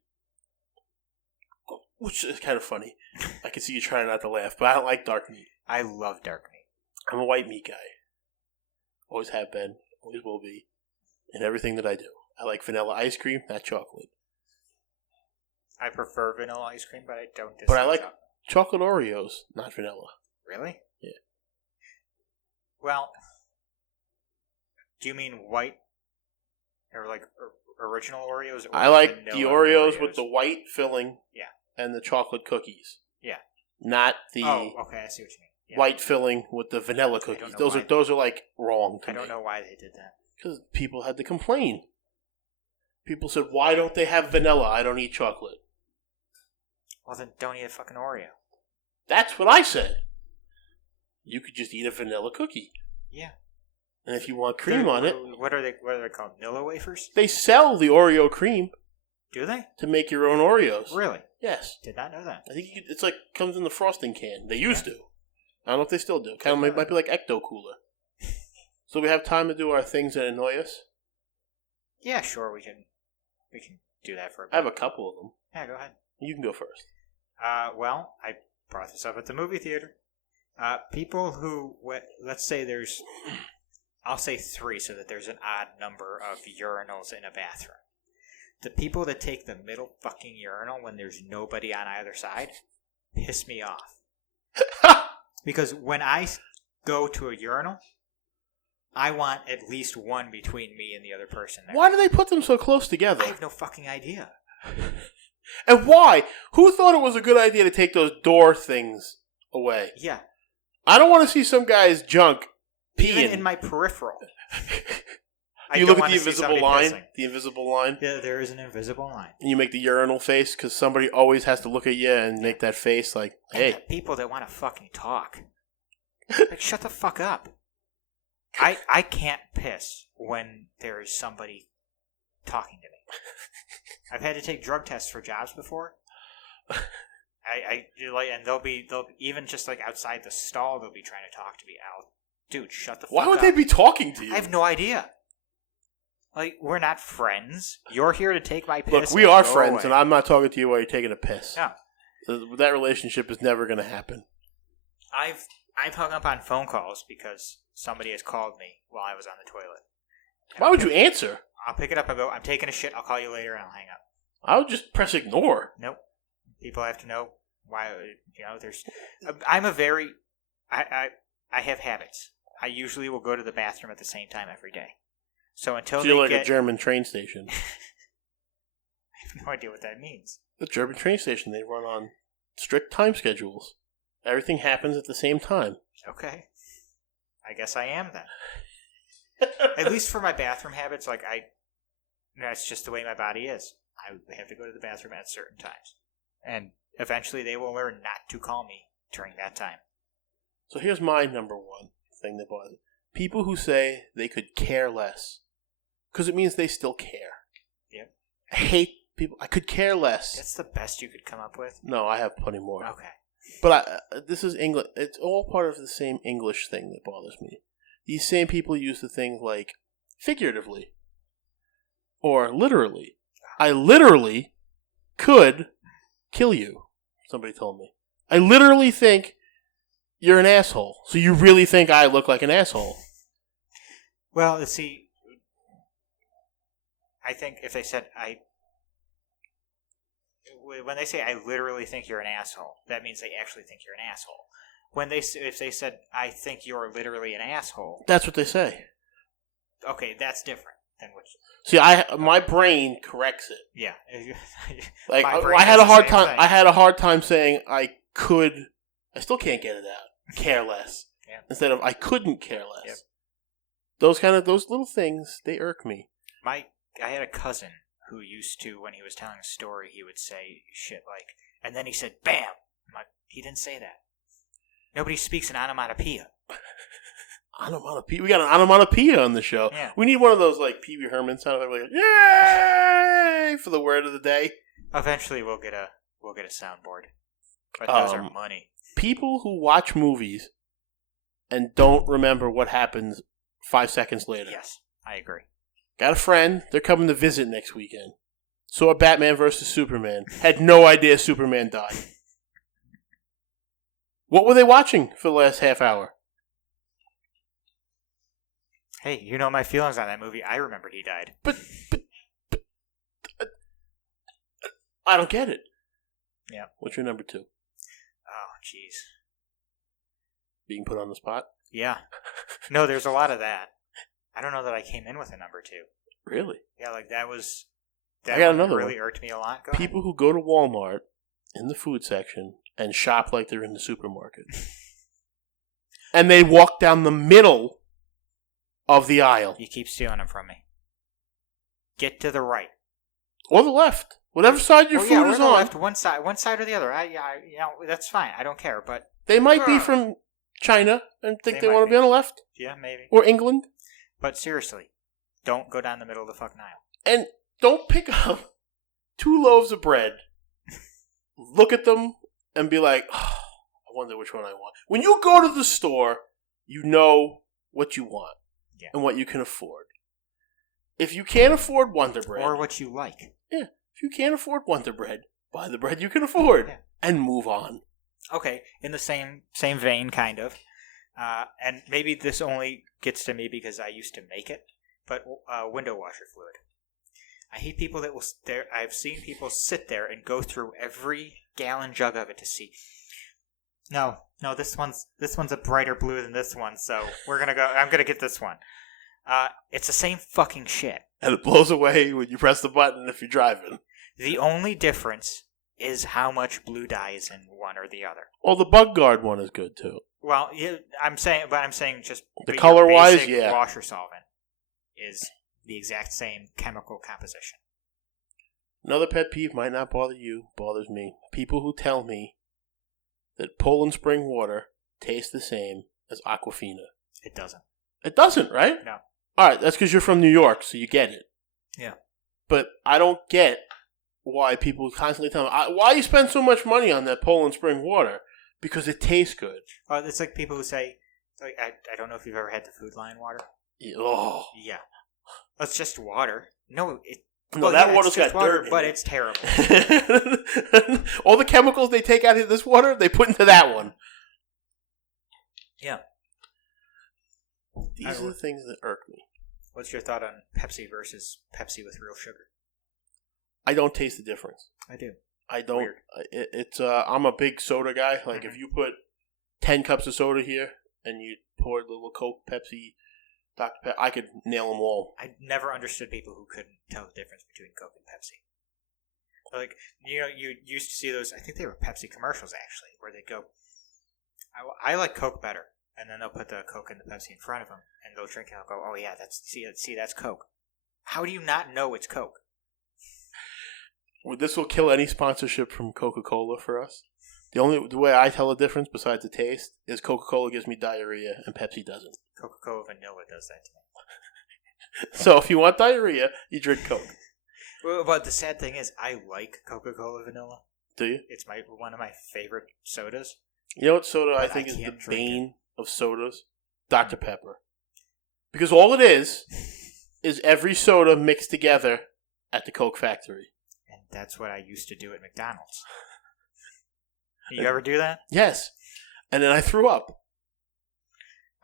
Which is kind of funny. I can see you trying not to laugh, but I don't like dark meat. I love dark meat. I'm a white meat guy. Always have been. Always will be. In everything that I do. I like vanilla ice cream, not chocolate. I prefer vanilla ice cream, but I don't dislike But I like chocolate. chocolate Oreos, not vanilla. Really? Yeah. Well, do you mean white or like original Oreos? Or I like the vanilla Oreos with the white filling. Yeah. And the chocolate cookies. Yeah. Not the Oh, okay, I see what you mean. Yeah. white filling with the vanilla cookies. Those are like wrong to me. I don't know why they did that. Because people had to complain. People said, "Why don't they have vanilla? I don't eat chocolate." Well, then don't eat a fucking Oreo. That's what I said. You could just eat a vanilla cookie. Yeah. And if you want cream on it, what are they called? Nilla wafers? they sell the Oreo cream Do they? to make your own Oreos. Really? Yes. Did not know that. I think it's like comes in the frosting can. They used to. I don't know if they still do. Kind of might be like Ecto Cooler. So we have time to do our things that annoy us. Yeah, sure. We can do that for a bit. I have a couple of them. Yeah, go ahead. You can go first. Well, I brought this up at the movie theater. People who, let's say there's, I'll say 3 so that there's an odd number of urinals in a bathroom. The people that take the middle fucking urinal when there's nobody on either side piss me off. Because when I go to a urinal, I want at least one between me and the other person there. Why do they put them so close together? I have no fucking idea. And why? Who thought it was a good idea to take those door things away? Yeah. I don't want to see some guy's junk peeing. Even in my peripheral. You look at the invisible line? Pissing. The invisible line? Yeah, there is an invisible line. And you make the urinal face because somebody always has to look at you and make that face like, hey. And people that want to fucking talk. Like, shut the fuck up. I can't piss when there is somebody talking to me. I've had to take drug tests for jobs before. And they'll even just like outside the stall, they'll be trying to talk to me. Dude, shut the fuck up. Why would they be talking to you? I have no idea. Like, we're not friends. You're here to take my piss. Look, we are friends, away. and I'm not talking to you while you're taking a piss. No. That relationship is never going to happen. I've hung up on phone calls because somebody has called me while I was on the toilet. Why would you answer? I'll pick it up and go, I'm taking a shit, I'll call you later, and I'll hang up. I would just press ignore. Nope. People have to know why, there's... I'm a very... I have habits. I usually will go to the bathroom at the same time every day. So until you're like a German train station. I have no idea what that means. The German train station, they run on strict time schedules. Everything happens at the same time. Okay. I guess I am then. At least for my bathroom habits, like that's just the way my body is. I have to go to the bathroom at certain times. And eventually they will learn not to call me during that time. So here's my number one thing that bothers me. People who say they could care less. Because it means they still care. Yep. I hate people. I could care less. That's the best you could come up with? No, I have plenty more. Okay. But this is English. It's all part of the same English thing that bothers me. These same people use the things like figuratively or literally. I literally could kill you, somebody told me. I literally think you're an asshole. So you really think I look like an asshole? Well, see, I think if they said when they say I literally think you're an asshole, that means they actually think you're an asshole. If they said I think you're literally an asshole, that's what they say. Okay, that's different than what. See, my brain corrects it. Yeah, like I had a hard time. Thing. I had a hard time saying I could. I still can't get it out. Care less. Yeah. Instead of I couldn't care less. Yep. Those little things, they irk me. I had a cousin who used to, when he was telling a story, he would say shit like, and then he said, "Bam!" He didn't say that. Nobody speaks an onomatopoeia. Onomatopoeia. We got an onomatopoeia on the show. Yeah. We need one of those like Pee Wee Herman sound effects, like yay for the word of the day. Eventually, we'll get a soundboard. But those are money. People who watch movies and don't remember what happens 5 seconds later. Yes, I agree. Got a friend. They're coming to visit next weekend. Saw Batman vs. Superman. Had no idea Superman died. What were they watching for the last half hour? Hey, you know my feelings on that movie. I remembered he died. But I don't get it. Yeah. What's your number 2? Oh, jeez. Being put on the spot? Yeah. No, there's a lot of that. I don't know that I came in with a number 2. Really? Yeah, like that I got another really one. irked me a lot. Go People who go to Walmart in the food section and shop like they're in the supermarket. And they walk down the middle of the aisle. You keep stealing them from me. Get to the right. Or the left. Whatever side your food is on. Left, one side or the other. That's fine. I don't care, but they might be from China and think they want to be on the left. Yeah, maybe. Or England. But seriously, don't go down the middle of the fucking aisle. And don't pick up 2 loaves of bread, look at them, and be like, oh, I wonder which one I want. When you go to the store, you know what you want and what you can afford. If you can't afford Wonder Bread... Or what you like. Yeah. If you can't afford Wonder Bread, buy the bread you can afford and move on. Okay, in the same vein, kind of. And maybe this only gets to me because I used to make it, but window washer fluid. I hate people that will... I've seen people sit there and go through every gallon jug of it to see... No, this one's a brighter blue than this one, so I'm gonna get this one. It's the same fucking shit. And it blows away when you press the button if you're driving. The only difference is how much blue dye is in one or the other. Well, the Bug Guard one is good too. Well, I'm saying just the color-wise, yeah. Washer solvent is the exact same chemical composition. Another pet peeve might not bother you, bothers me. People who tell me that Poland spring water tastes the same as Aquafina. It doesn't. It doesn't, right? No. All right, that's because you're from New York, so you get it. Yeah. But I don't get why people constantly tell me, why you spend so much money on that Poland spring water? Because it tastes good. It's like people who say, I don't know if you've ever had the Food Lion water. Oh. Yeah. It's just water. No, that water's got dirt in but it. it's terrible. All the chemicals they take out of this water, they put into that one. Yeah. These are the things that irk me. What's your thought on Pepsi versus Pepsi with real sugar? I don't taste the difference. I do. I don't. I'm a big soda guy. Like, if you put 10 cups of soda here and you pour the little Coke, Pepsi, Dr. Pepper, I could nail them all. I never understood people who couldn't tell the difference between Coke and Pepsi. Like, you used to see those, I think they were Pepsi commercials, actually, where they go, I like Coke better. And then they'll put the Coke and the Pepsi in front of them, and they'll drink it and they'll go, oh yeah, that's Coke. How do you not know it's Coke? This will kill any sponsorship from Coca-Cola for us. The way I tell the difference, besides the taste, is Coca-Cola gives me diarrhea and Pepsi doesn't. Coca-Cola Vanilla does that to me. So if you want diarrhea, you drink Coke. Well, but the sad thing is, I like Coca-Cola Vanilla. Do you? It's one of my favorite sodas. You know what soda I But think I is the can't drink bane of sodas? Dr. Pepper. Because all it is every soda mixed together at the Coke factory. And that's what I used to do at McDonald's. You ever do that? Yes. And then I threw up.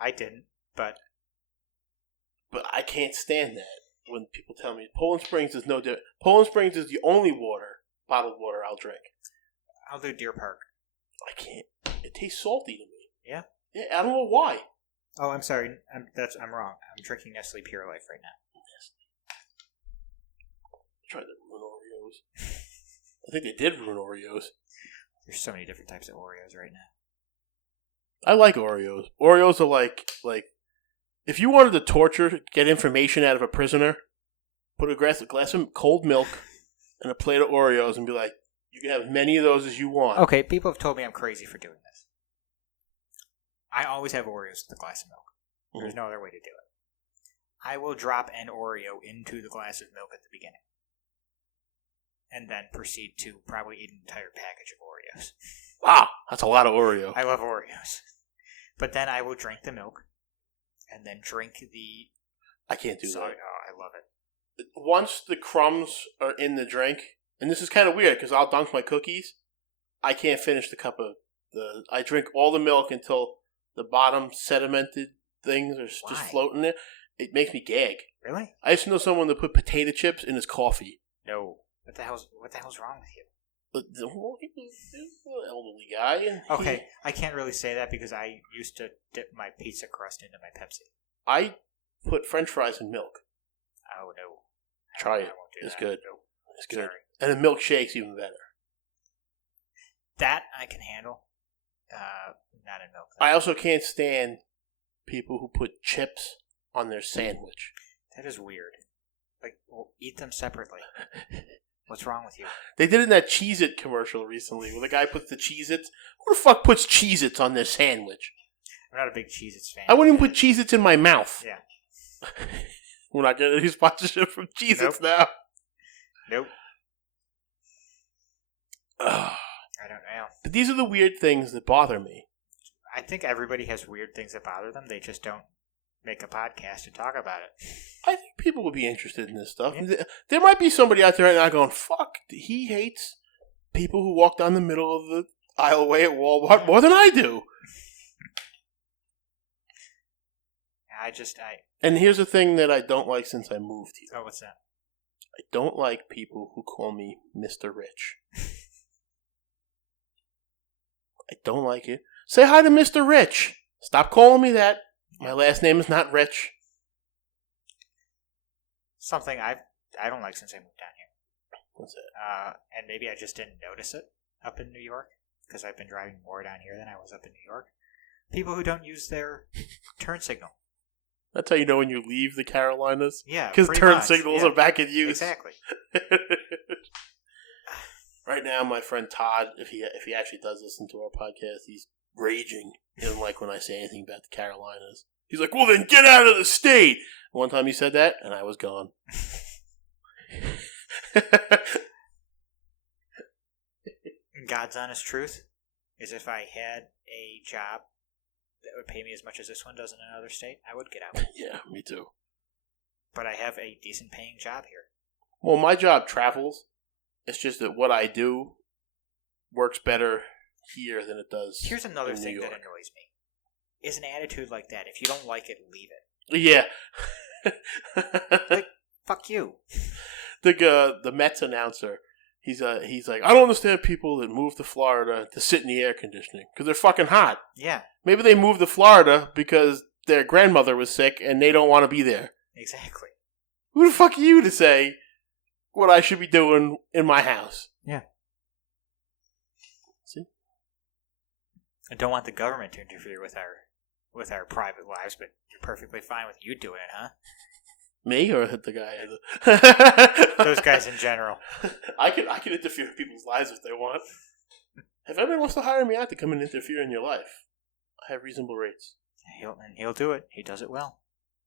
I didn't, but I can't stand that when people tell me Poland Springs is no different. Poland Springs is the only bottled water I'll drink. I'll do Deer Park. I can't. It tastes salty to me. Yeah? Yeah, I don't know why. Oh, I'm sorry. I'm wrong. I'm drinking Nestle Pure Life right now. Tried to ruin Oreos. I think they did ruin Oreos. There's so many different types of Oreos right now. I like Oreos. Oreos are like if you wanted to get information out of a prisoner, put a glass of cold milk and a plate of Oreos and be like, you can have as many of those as you want. Okay, people have told me I'm crazy for doing this. I always have Oreos with a glass of milk. There's no other way to do it. I will drop an Oreo into the glass of milk at the beginning. And then proceed to probably eat an entire package of Oreos. Wow, that's a lot of Oreo. I love Oreos. But then I will drink the milk, and then drink the... I can't do that. Oh, I love it. Once the crumbs are in the drink, and this is kind of weird because I'll dunk my cookies, I can't finish the cup of the... I drink all the milk until the bottom sedimented things are just floating there. It makes me gag. Really? I used to know someone that put potato chips in his coffee. No. What the hell's wrong with you? Well, he was an elderly guy. And okay, I can't really say that because I used to dip my pizza crust into my Pepsi. I put French fries in milk. Oh, no. Try it. It's good. No. It's good. Sorry. And the milkshake's even better. That I can handle. Not in milk. I also can't stand people who put chips on their sandwich. That is weird. Like, well, eat them separately. What's wrong with you? They did it in that Cheez-It commercial recently where the guy puts the Cheez-Its. Who the fuck puts Cheez-Its on their sandwich? I'm not a big Cheez-Its fan. I wouldn't even put Cheez-Its in my mouth. Yeah. We're not getting any sponsorship from Cheez-Its now. Nope. I don't know. But these are the weird things that bother me. I think everybody has weird things that bother them. They just don't make a podcast to talk about it. I think people would be interested in this stuff. Yeah. There might be somebody out there right now going, fuck, he hates people who walk down the middle of the aisleway at Walmart more than I do. And here's the thing that I don't like since I moved here. Oh, what's that? I don't like people who call me Mr. Rich. I don't like it. Say hi to Mr. Rich. Stop calling me that. My last name is not Rich. Something I don't like since I moved down here. What's that? And maybe I just didn't notice it up in New York because I've been driving more down here than I was up in New York. People who don't use their turn signal. That's how you know when you leave the Carolinas? Yeah, because turn signals are back in use. Exactly. Right now, my friend Todd, if he actually does listen to our podcast, he's raging. He doesn't like when I say anything about the Carolinas. He's like, well, then get out of the state. One time he said that, and I was gone. God's honest truth is if I had a job that would pay me as much as this one does in another state, I would get out. Yeah, me too. But I have a decent paying job here. Well, my job travels. It's just that what I do works better here than it does. Here's another thing that annoys me. Is an attitude like that. If you don't like it, leave it. Yeah. Like, fuck you. The Mets announcer, he's like, I don't understand people that move to Florida to sit in the air conditioning because they're fucking hot. Yeah. Maybe they moved to Florida because their grandmother was sick and they don't want to be there. Exactly. Who the fuck are you to say what I should be doing in my house? Yeah. See? I don't want the government to interfere with our private lives, but you're perfectly fine with you doing it, huh? Me or the guy? Those guys in general. I can interfere in people's lives if they want. If anyone wants to hire me out to come and interfere in your life, I have reasonable rates. He'll do it. He does it well.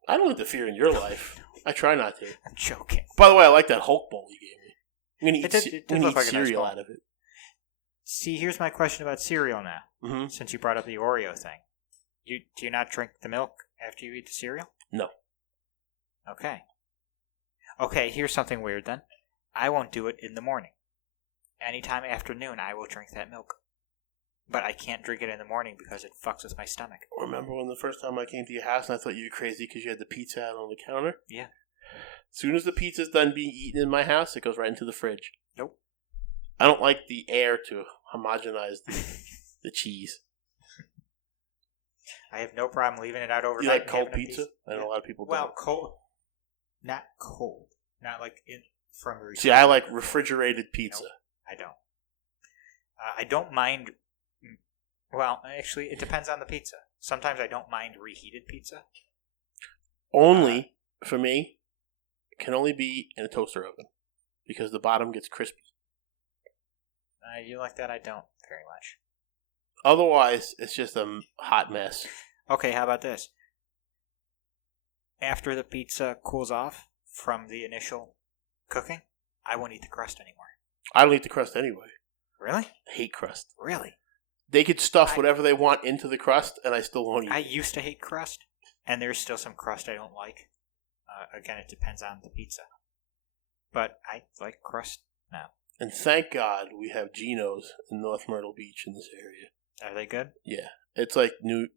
I don't interfere in your life. I try not to. I'm joking. By the way, I like that Hulk bowl you gave me. I'm gonna It did look like a nice cereal bowl. out of it. See, here's my question about cereal now. Mm-hmm. Since you brought up the Oreo thing, do you not drink the milk after you eat the cereal? No. Okay. Okay, here's something weird then. I won't do it in the morning. Anytime after noon, I will drink that milk. But I can't drink it in the morning because it fucks with my stomach. Remember when the first time I came to your house and I thought you were crazy because you had the pizza out on the counter? Yeah. As soon as the pizza's done being eaten in my house, it goes right into the fridge. Nope. I don't like the air to homogenize the cheese. I have no problem leaving it out overnight. You like and cold having a pizza? piece. I know a lot of people Well, don't. cold. Not cold. Not like from a See, I like refrigerated pizza. Nope, I don't. I don't mind. Well, actually, it depends on the pizza. Sometimes I don't mind reheated pizza. Only, for me, it can only be in a toaster oven because the bottom gets crispy. You like that? I don't very much. Otherwise, it's just a hot mess. Okay, how about this? After the pizza cools off from the initial cooking, I won't eat the crust anymore. I don't eat the crust anyway. Really? I hate crust. Really? They could stuff whatever they want into the crust, and I still won't eat I it. used to hate crust, and there's still some crust I don't like. Again, it depends on the pizza. But I like crust now. And thank God we have Geno's in North Myrtle Beach in this area. Are they good? Yeah. It's like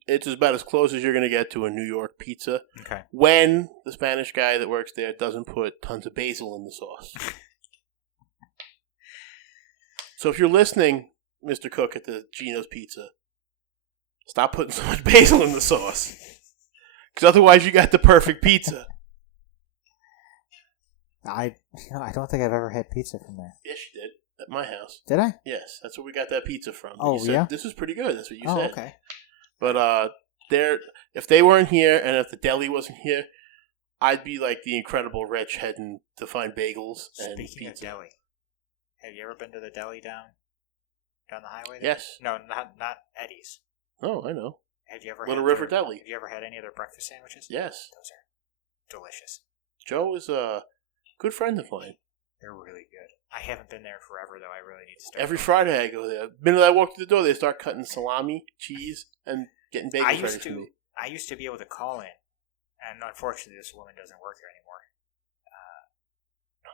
it's about as close as you're going to get to a New York pizza. Okay. When the Spanish guy that works there doesn't put tons of basil in the sauce. So if you're listening, Mr. Cook at the Geno's Pizza, stop putting so much basil in the sauce. Because otherwise you got the perfect pizza. I don't think I've ever had pizza from there. Yes, you did. At my house. Did I? Yes, that's where we got that pizza from. Oh, You said, yeah? This is pretty good. That's what you Oh, said. okay. But if they weren't here and if the deli wasn't here, I'd be like the incredible rich heading to find bagels and Speaking pizza. of deli, have you ever been to the deli down the highway there? Yes. No, not Eddie's. Oh, I know. Have you ever Little had River their- Deli. Have you ever had any of their breakfast sandwiches? Yes. Those are delicious. Joe is a good friend of mine. They're really good. I haven't been there forever though. I really need to start. Every Friday I go there. The minute I walk through the door, they start cutting salami, cheese, and getting bagels ready for me. I used to be able to call in, and unfortunately, this woman doesn't work here anymore.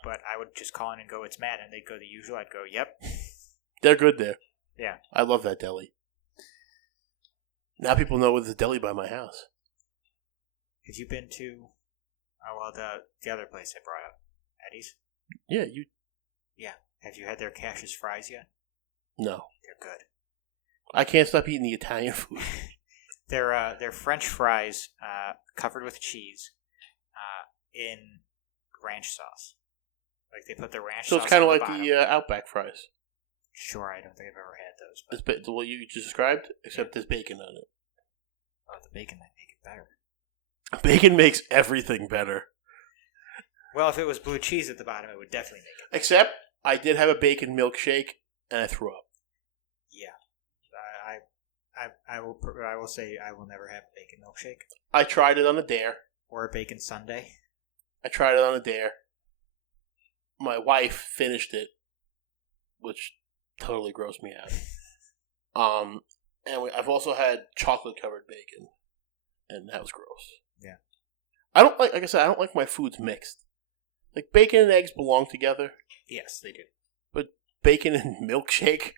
But I would just call in and go, "It's Matt," and they'd go the usual. I'd go, "Yep." They're good there. Yeah. I love that deli. Now people know there's a deli by my house. Have you been to? Oh well, the other place I brought up, Eddie's. Yeah, you. Yeah. Have you had their Cash's fries yet? No. They're good. I can't stop eating the Italian food. They're French fries covered with cheese in ranch sauce. Like they put the ranch So sauce it's kind of on like bottom. the Outback fries. Sure, I don't think I've ever had those. It's But what you just described, except there's bacon on it. the bacon might make it better. Bacon makes everything better. Well, if it was blue cheese at the bottom, it would definitely make it. Except I did have a bacon milkshake and I threw up. Yeah, I will say I will never have a bacon milkshake I tried it on a dare. or a bacon sundae. I tried it on a dare. My wife finished it, which totally grossed me out. I've also had chocolate covered bacon, and that was gross. Yeah. I don't like I said, I don't like my foods mixed. Like bacon and eggs belong together, Yes, they do. but bacon and milkshake.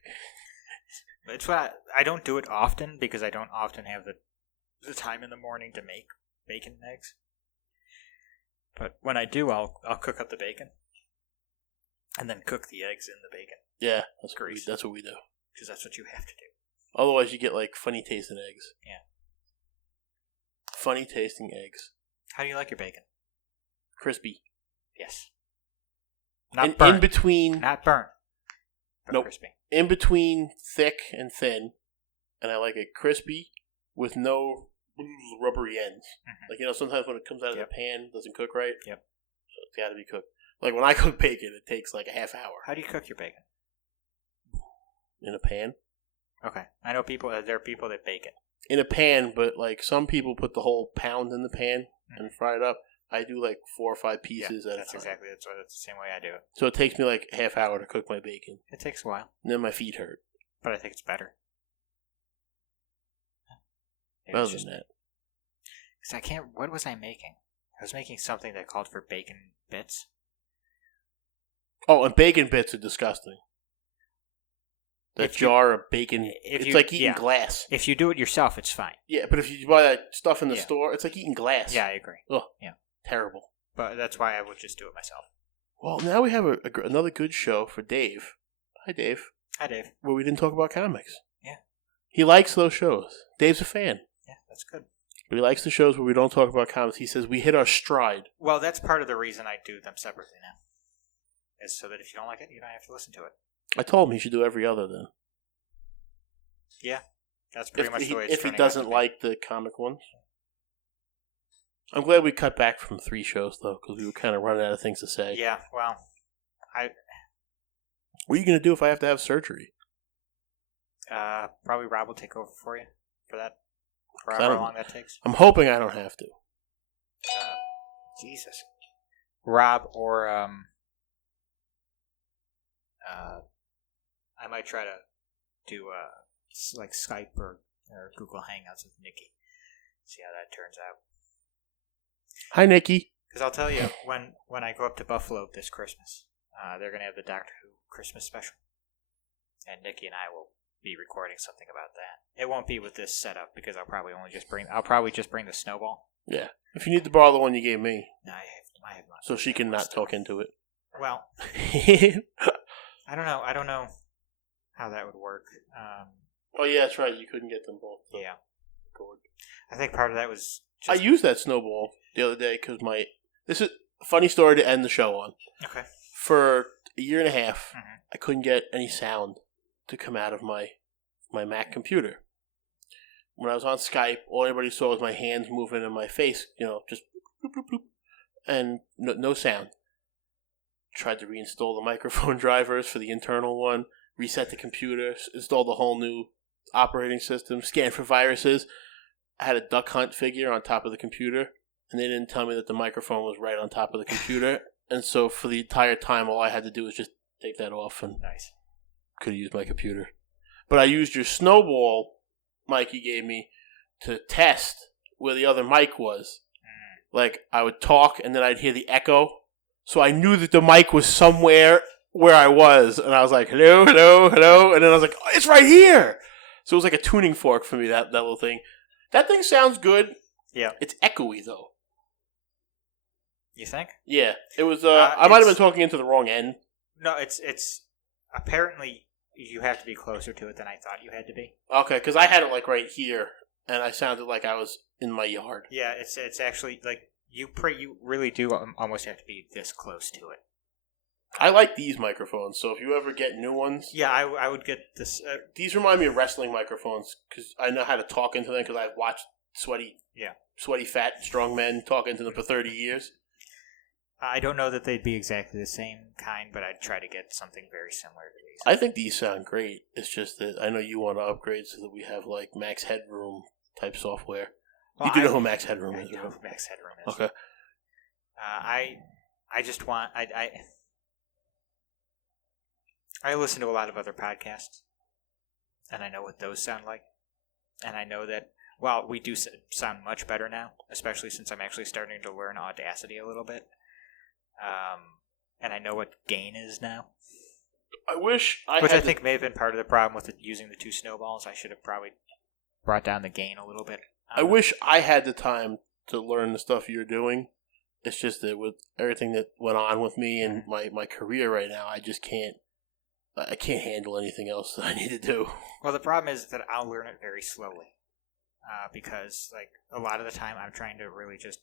It's why I don't do it often because I don't often have the time in the morning to make bacon and eggs. But when I do, I'll cook up the bacon and then cook the eggs in the bacon Yeah, that's Grease. great. That's what we do. because that's what you have to do. Otherwise, you get like funny tasting eggs. Yeah. Funny tasting eggs, How do you like your bacon? crispy. Yes. Not And burnt. in between, Not burnt. But Nope. crispy. in between thick and thin, and I like it crispy with no rubbery ends. Mhm. Like sometimes when it comes out of Yep. the pan, it doesn't cook right. Yep. So it's got to be cooked. Like when I cook bacon, it takes like a half hour How do you cook your bacon? in a pan. Okay. I know there are people that bake it. in a pan, but like some people put the whole pound in the pan and fry it up. I do like 4 or 5 pieces at a time. That's the same way I do it. So it takes me like a half hour to cook my bacon. It takes a while. And then my feet hurt. But I think it's better. Other than that. Because I can't... What was I making? I was making something that called for bacon bits. Oh, and bacon bits are disgusting. That jar of bacon, it's like eating glass. If you do it yourself, it's fine. Yeah, but if you buy that stuff in the store, it's like eating glass. Yeah, I agree. Oh, yeah. Terrible. But that's why I would just do it myself. Well, now we have another good show for Dave. Hi, Dave. Hi, Dave. Where we didn't talk about comics. Yeah. He likes those shows. Dave's a fan. Yeah, that's good. But he likes the shows where we don't talk about comics. He says we hit our stride. Well, that's part of the reason I do them separately now. Is so that if you don't like it, you don't have to listen to it. I told him he should do every other then. Yeah. That's pretty much the way it's if he doesn't like the comic ones. I'm glad we cut back from 3 shows, though, because we were kind of running out of things to say. Yeah, well, What are you going to do if I have to have surgery? Probably Rob will take over for you for that. For however long that takes. I'm hoping I don't have to. Jesus. Rob or, I might try to do, like Skype or Google Hangouts with Nikki. See how that turns out. Hi, Nikki. Because I'll tell you, when I go up to Buffalo this Christmas, they're going to have the Doctor Who Christmas special. And Nikki and I will be recording something about that. It won't be with this setup, because I'll probably just bring the snowball. Yeah. If you need to borrow the one you gave me. No, I have not. So she can not talk into it. Well, I don't know how that would work. Oh, yeah, that's right. You couldn't get them both. Yeah. Record. I think part of that was I used that snowball the other day because this is a funny story to end the show on. Okay. For a year and a half, I couldn't get any sound to come out of my Mac computer. When I was on Skype, all anybody saw was my hands moving and my face, just bloop, bloop, bloop, and no sound. Tried to reinstall the microphone drivers for the internal one, reset the computer, installed a whole new operating system, scanned for viruses. I had a Duck Hunt figure on top of the computer, and they didn't tell me that the microphone was right on top of the computer. And so for the entire time, all I had to do was just take that off, and nice. Could have used my computer. But I used your snowball mic you gave me to test where the other mic was. Like, I would talk, and then I'd hear the echo. So I knew that the mic was somewhere where I was, and I was like, hello, hello, hello, and then I was like, oh, it's right here! So it was like a tuning fork for me, that little thing. That thing sounds good. Yeah. It's echoey, though. You think? Yeah. It was, I might have been talking into the wrong end. No, it's apparently you have to be closer to it than I thought you had to be. Okay, because I had it like right here, and I sounded like I was in my yard. Yeah, it's actually like you really do almost have to be this close to it. I like these microphones, so if you ever get new ones... Yeah, I would get this... these remind me of wrestling microphones, because I know how to talk into them, because I've watched sweaty, fat, strong men talk into them for 30 years. I don't know that they'd be exactly the same kind, but I'd try to get something very similar to these. I think these sound great. It's just that I know you want to upgrade so that we have, like, Max Headroom type software. Well, you do know who Max Headroom is, right? I know who Max Headroom is. Okay. I just want... I listen to a lot of other podcasts, and I know what those sound like. And I know that, well, we do sound much better now, especially since I'm actually starting to learn Audacity a little bit. And I know what gain is now. I wish Which I think may have been part of the problem with using the 2 snowballs. I should have probably brought down the gain a little bit. I wish I had the time to learn the stuff you're doing. It's just that with everything that went on with me and my career right now, I just can't. I can't handle anything else that I need to do. Well, the problem is that I'll learn it very slowly. Because, like, a lot of the time I'm trying to really just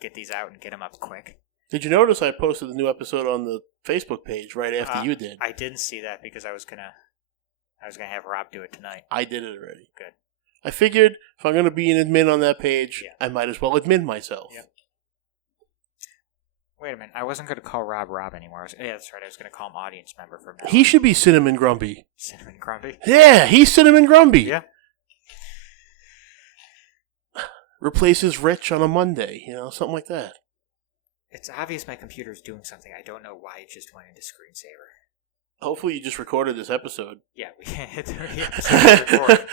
get these out and get them up quick. Did you notice I posted the new episode on the Facebook page right after you did? I didn't see that because I was gonna have Rob do it tonight. I did it already. Good. I figured if I'm going to be an admin on that page, I might as well admin myself. Yep. Wait a minute. I wasn't going to call Rob anymore. Yeah, that's right. I was going to call him audience member from now He on. should be Cinnamon Grumpy. Cinnamon Grumpy? Yeah, he's Cinnamon Grumpy. Yeah. Replaces Rich on a Monday, something like that. It's obvious my computer's doing something. I don't know why it just went into screensaver. Hopefully you just recorded this episode. Yeah, we hit the episode recording.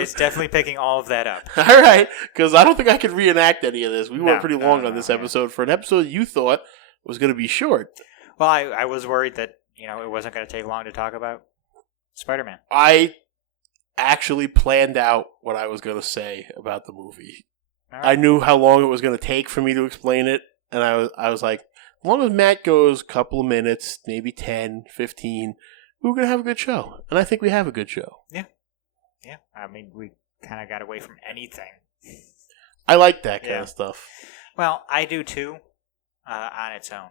It's definitely picking all of that up. All right, because I don't think I could reenact any of this. We went pretty long on this episode for an episode you thought was going to be short. Well, I was worried that, it wasn't going to take long to talk about Spider-Man. I actually planned out what I was going to say about the movie. Right. I knew how long it was going to take for me to explain it, and I was like, as long as Matt goes a couple of minutes, maybe 10, 15, we're going to have a good show. And I think we have a good show. Yeah. Yeah. I mean, we kind of got away from anything. I like that kind of stuff. Well, I do too, on its own.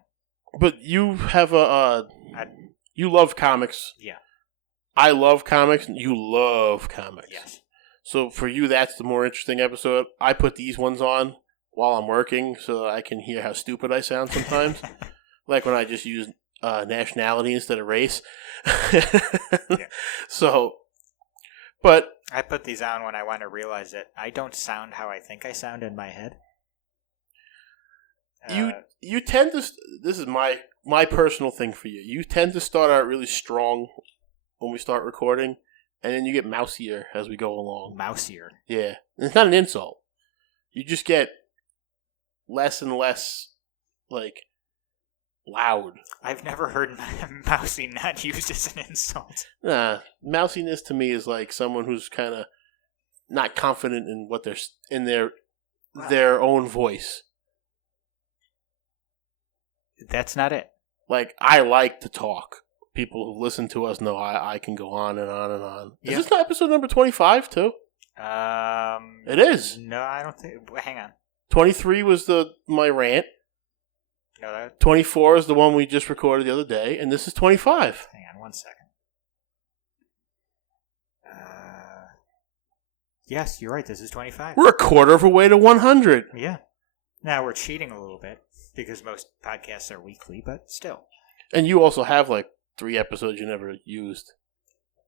But you have you love comics. Yeah. I love comics, and you love comics. Yes. So for you, that's the more interesting episode. I put these ones on while I'm working so that I can hear how stupid I sound sometimes. Like when I just use nationality instead of race. Yeah. So, but I put these on when I want to realize that I don't sound how I think I sound in my head. You tend to. This is my personal thing for you. You tend to start out really strong when we start recording, and then you get mousier as we go along. Mousier. Yeah, and it's not an insult. You just get less and less loud. I've never heard mousy not used as an insult. Nah, mousiness to me is like someone who's kind of not confident in what their own voice. That's not it. Like, I like to talk. People who listen to us know I can go on and on and on. Yeah. Is this not episode number 25 too? It is. No, I don't think. Hang on. 23 was my rant. No, 24 is the one we just recorded the other day, and this is 25. Hang on 1 second. Yes, you're right. This is 25. We're a quarter of a way to 100. Yeah. Now we're cheating a little bit because most podcasts are weekly, but still. And you also have 3 episodes you never used.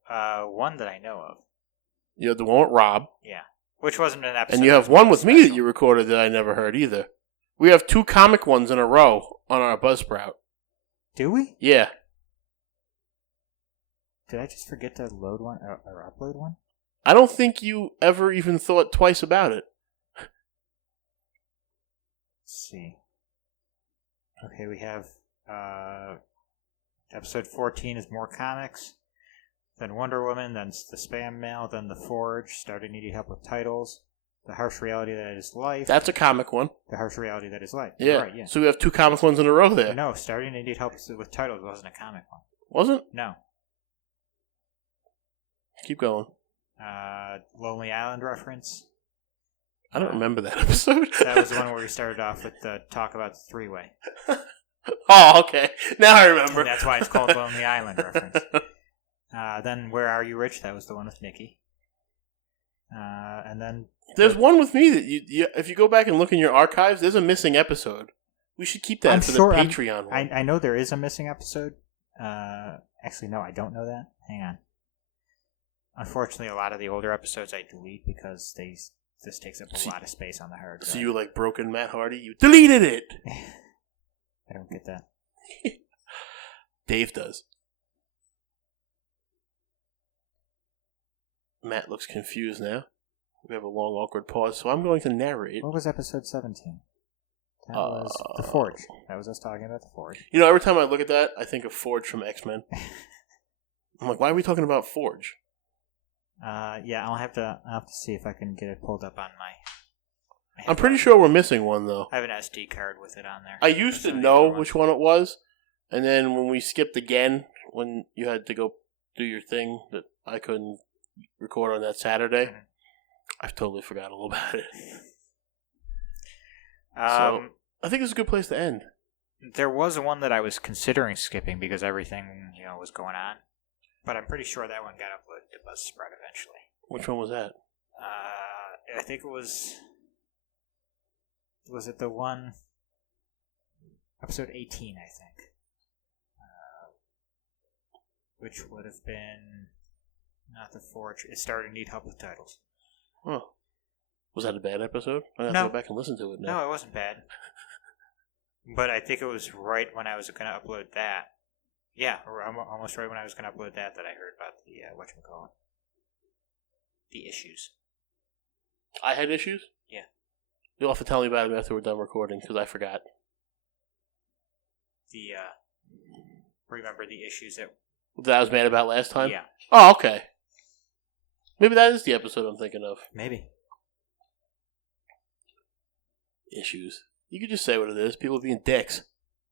One that I know of. You have the one with Rob. Yeah. Which wasn't an episode. And you have one with me that you recorded that I never heard either. We have 2 comic ones in a row on our Buzzsprout. Do we? Yeah. Did I just forget to load one or upload one? I don't think you ever even thought twice about it. Let's see. Okay, we have episode 14 is more comics, then Wonder Woman, then the Spam Mail, then The Forge, Starting Needy Help with Titles, The Harsh Reality That Is Life. That's a comic one. The Harsh Reality That Is Life. Yeah. Right, yeah. So we have 2 comic ones in a row there. No, Starting Needy Help with Titles wasn't a comic one. Wasn't? No. Keep going. Lonely Island reference. I don't remember that episode. That was the one where we started off with the talk about the 3-way. Oh, okay. Now I remember. And that's why it's called Lonely Island reference. Then Where Are You Rich? That was the one with Nikki. And then... There's one with me that you if you go back and look in your archives, there's a missing episode. We should keep that for the Patreon one. I know there is a missing episode. Actually, no, I don't know that. Hang on. Unfortunately, a lot of the older episodes I delete because this takes up a lot of space on the hard drive. So you like broken Matt Hardy? You deleted it! I don't get that. Dave does. Matt looks confused now. We have a long, awkward pause, so I'm going to narrate. What was episode 17? That was The Forge. That was us talking about The Forge. Every time I look at that, I think of Forge from X-Men. I'm like, why are we talking about Forge? Yeah, I'll have to see if I can get it pulled up on my... I'm pretty sure we're missing one, though. I have an SD card with it on there. I used to know which one it was, and then when we skipped again, when you had to go do your thing that I couldn't record on that Saturday, I totally forgot all about it. So, I think it's a good place to end. There was one that I was considering skipping because everything, was going on. But I'm pretty sure that one got uploaded to Buzzsprout eventually. Which one was that? I think it was... Was it the one Episode 18, I think. Which would have been not the Forge. It started to need help with titles. Huh. Was that a bad episode? I have to No. go back and listen to it now. No, it wasn't bad. But I think it was right when I was going to upload that. Yeah, or almost right when I was going to upload that I heard about the, whatchamacallit. The issues. I had issues? Yeah. You'll have to tell me about them after we're done recording, because I forgot. Remember the issues that I was mad about last time? Yeah. Oh, okay. Maybe that is the episode I'm thinking of. Maybe. Issues. You could just say what it is. People being dicks.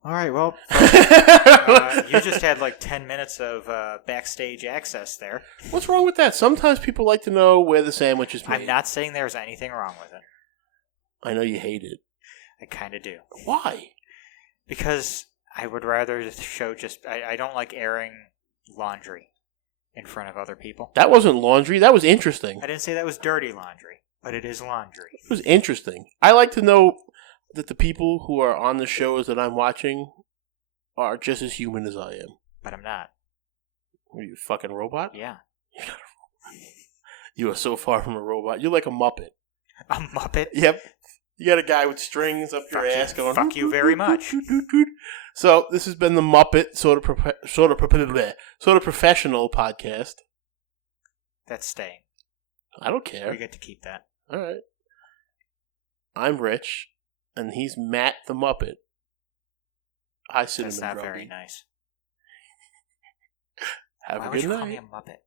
All right, well, you just had like 10 minutes of backstage access there. What's wrong with that? Sometimes people like to know where the sandwich is made. I'm not saying there's anything wrong with it. I know you hate it. I kind of do. Why? Because I would rather show I don't like airing laundry in front of other people. That wasn't laundry. That was interesting. I didn't say that was dirty laundry, but it is laundry. It was interesting. I like to know that the people who are on the shows that I'm watching are just as human as I am. But I'm not. Are you a fucking robot? Yeah. You're not a robot. You are so far from a robot. You're like a Muppet. A Muppet? Yep. You got a guy with strings up your ass going. Fuck you very much. So this has been the Muppet sort of professional podcast. That's staying. I don't care. We get to keep that. All right. I'm Rich, and he's Matt the Muppet. Hi, Cinnamon That's not Drumby. very nice. Have Why a would good you call night. me a Muppet?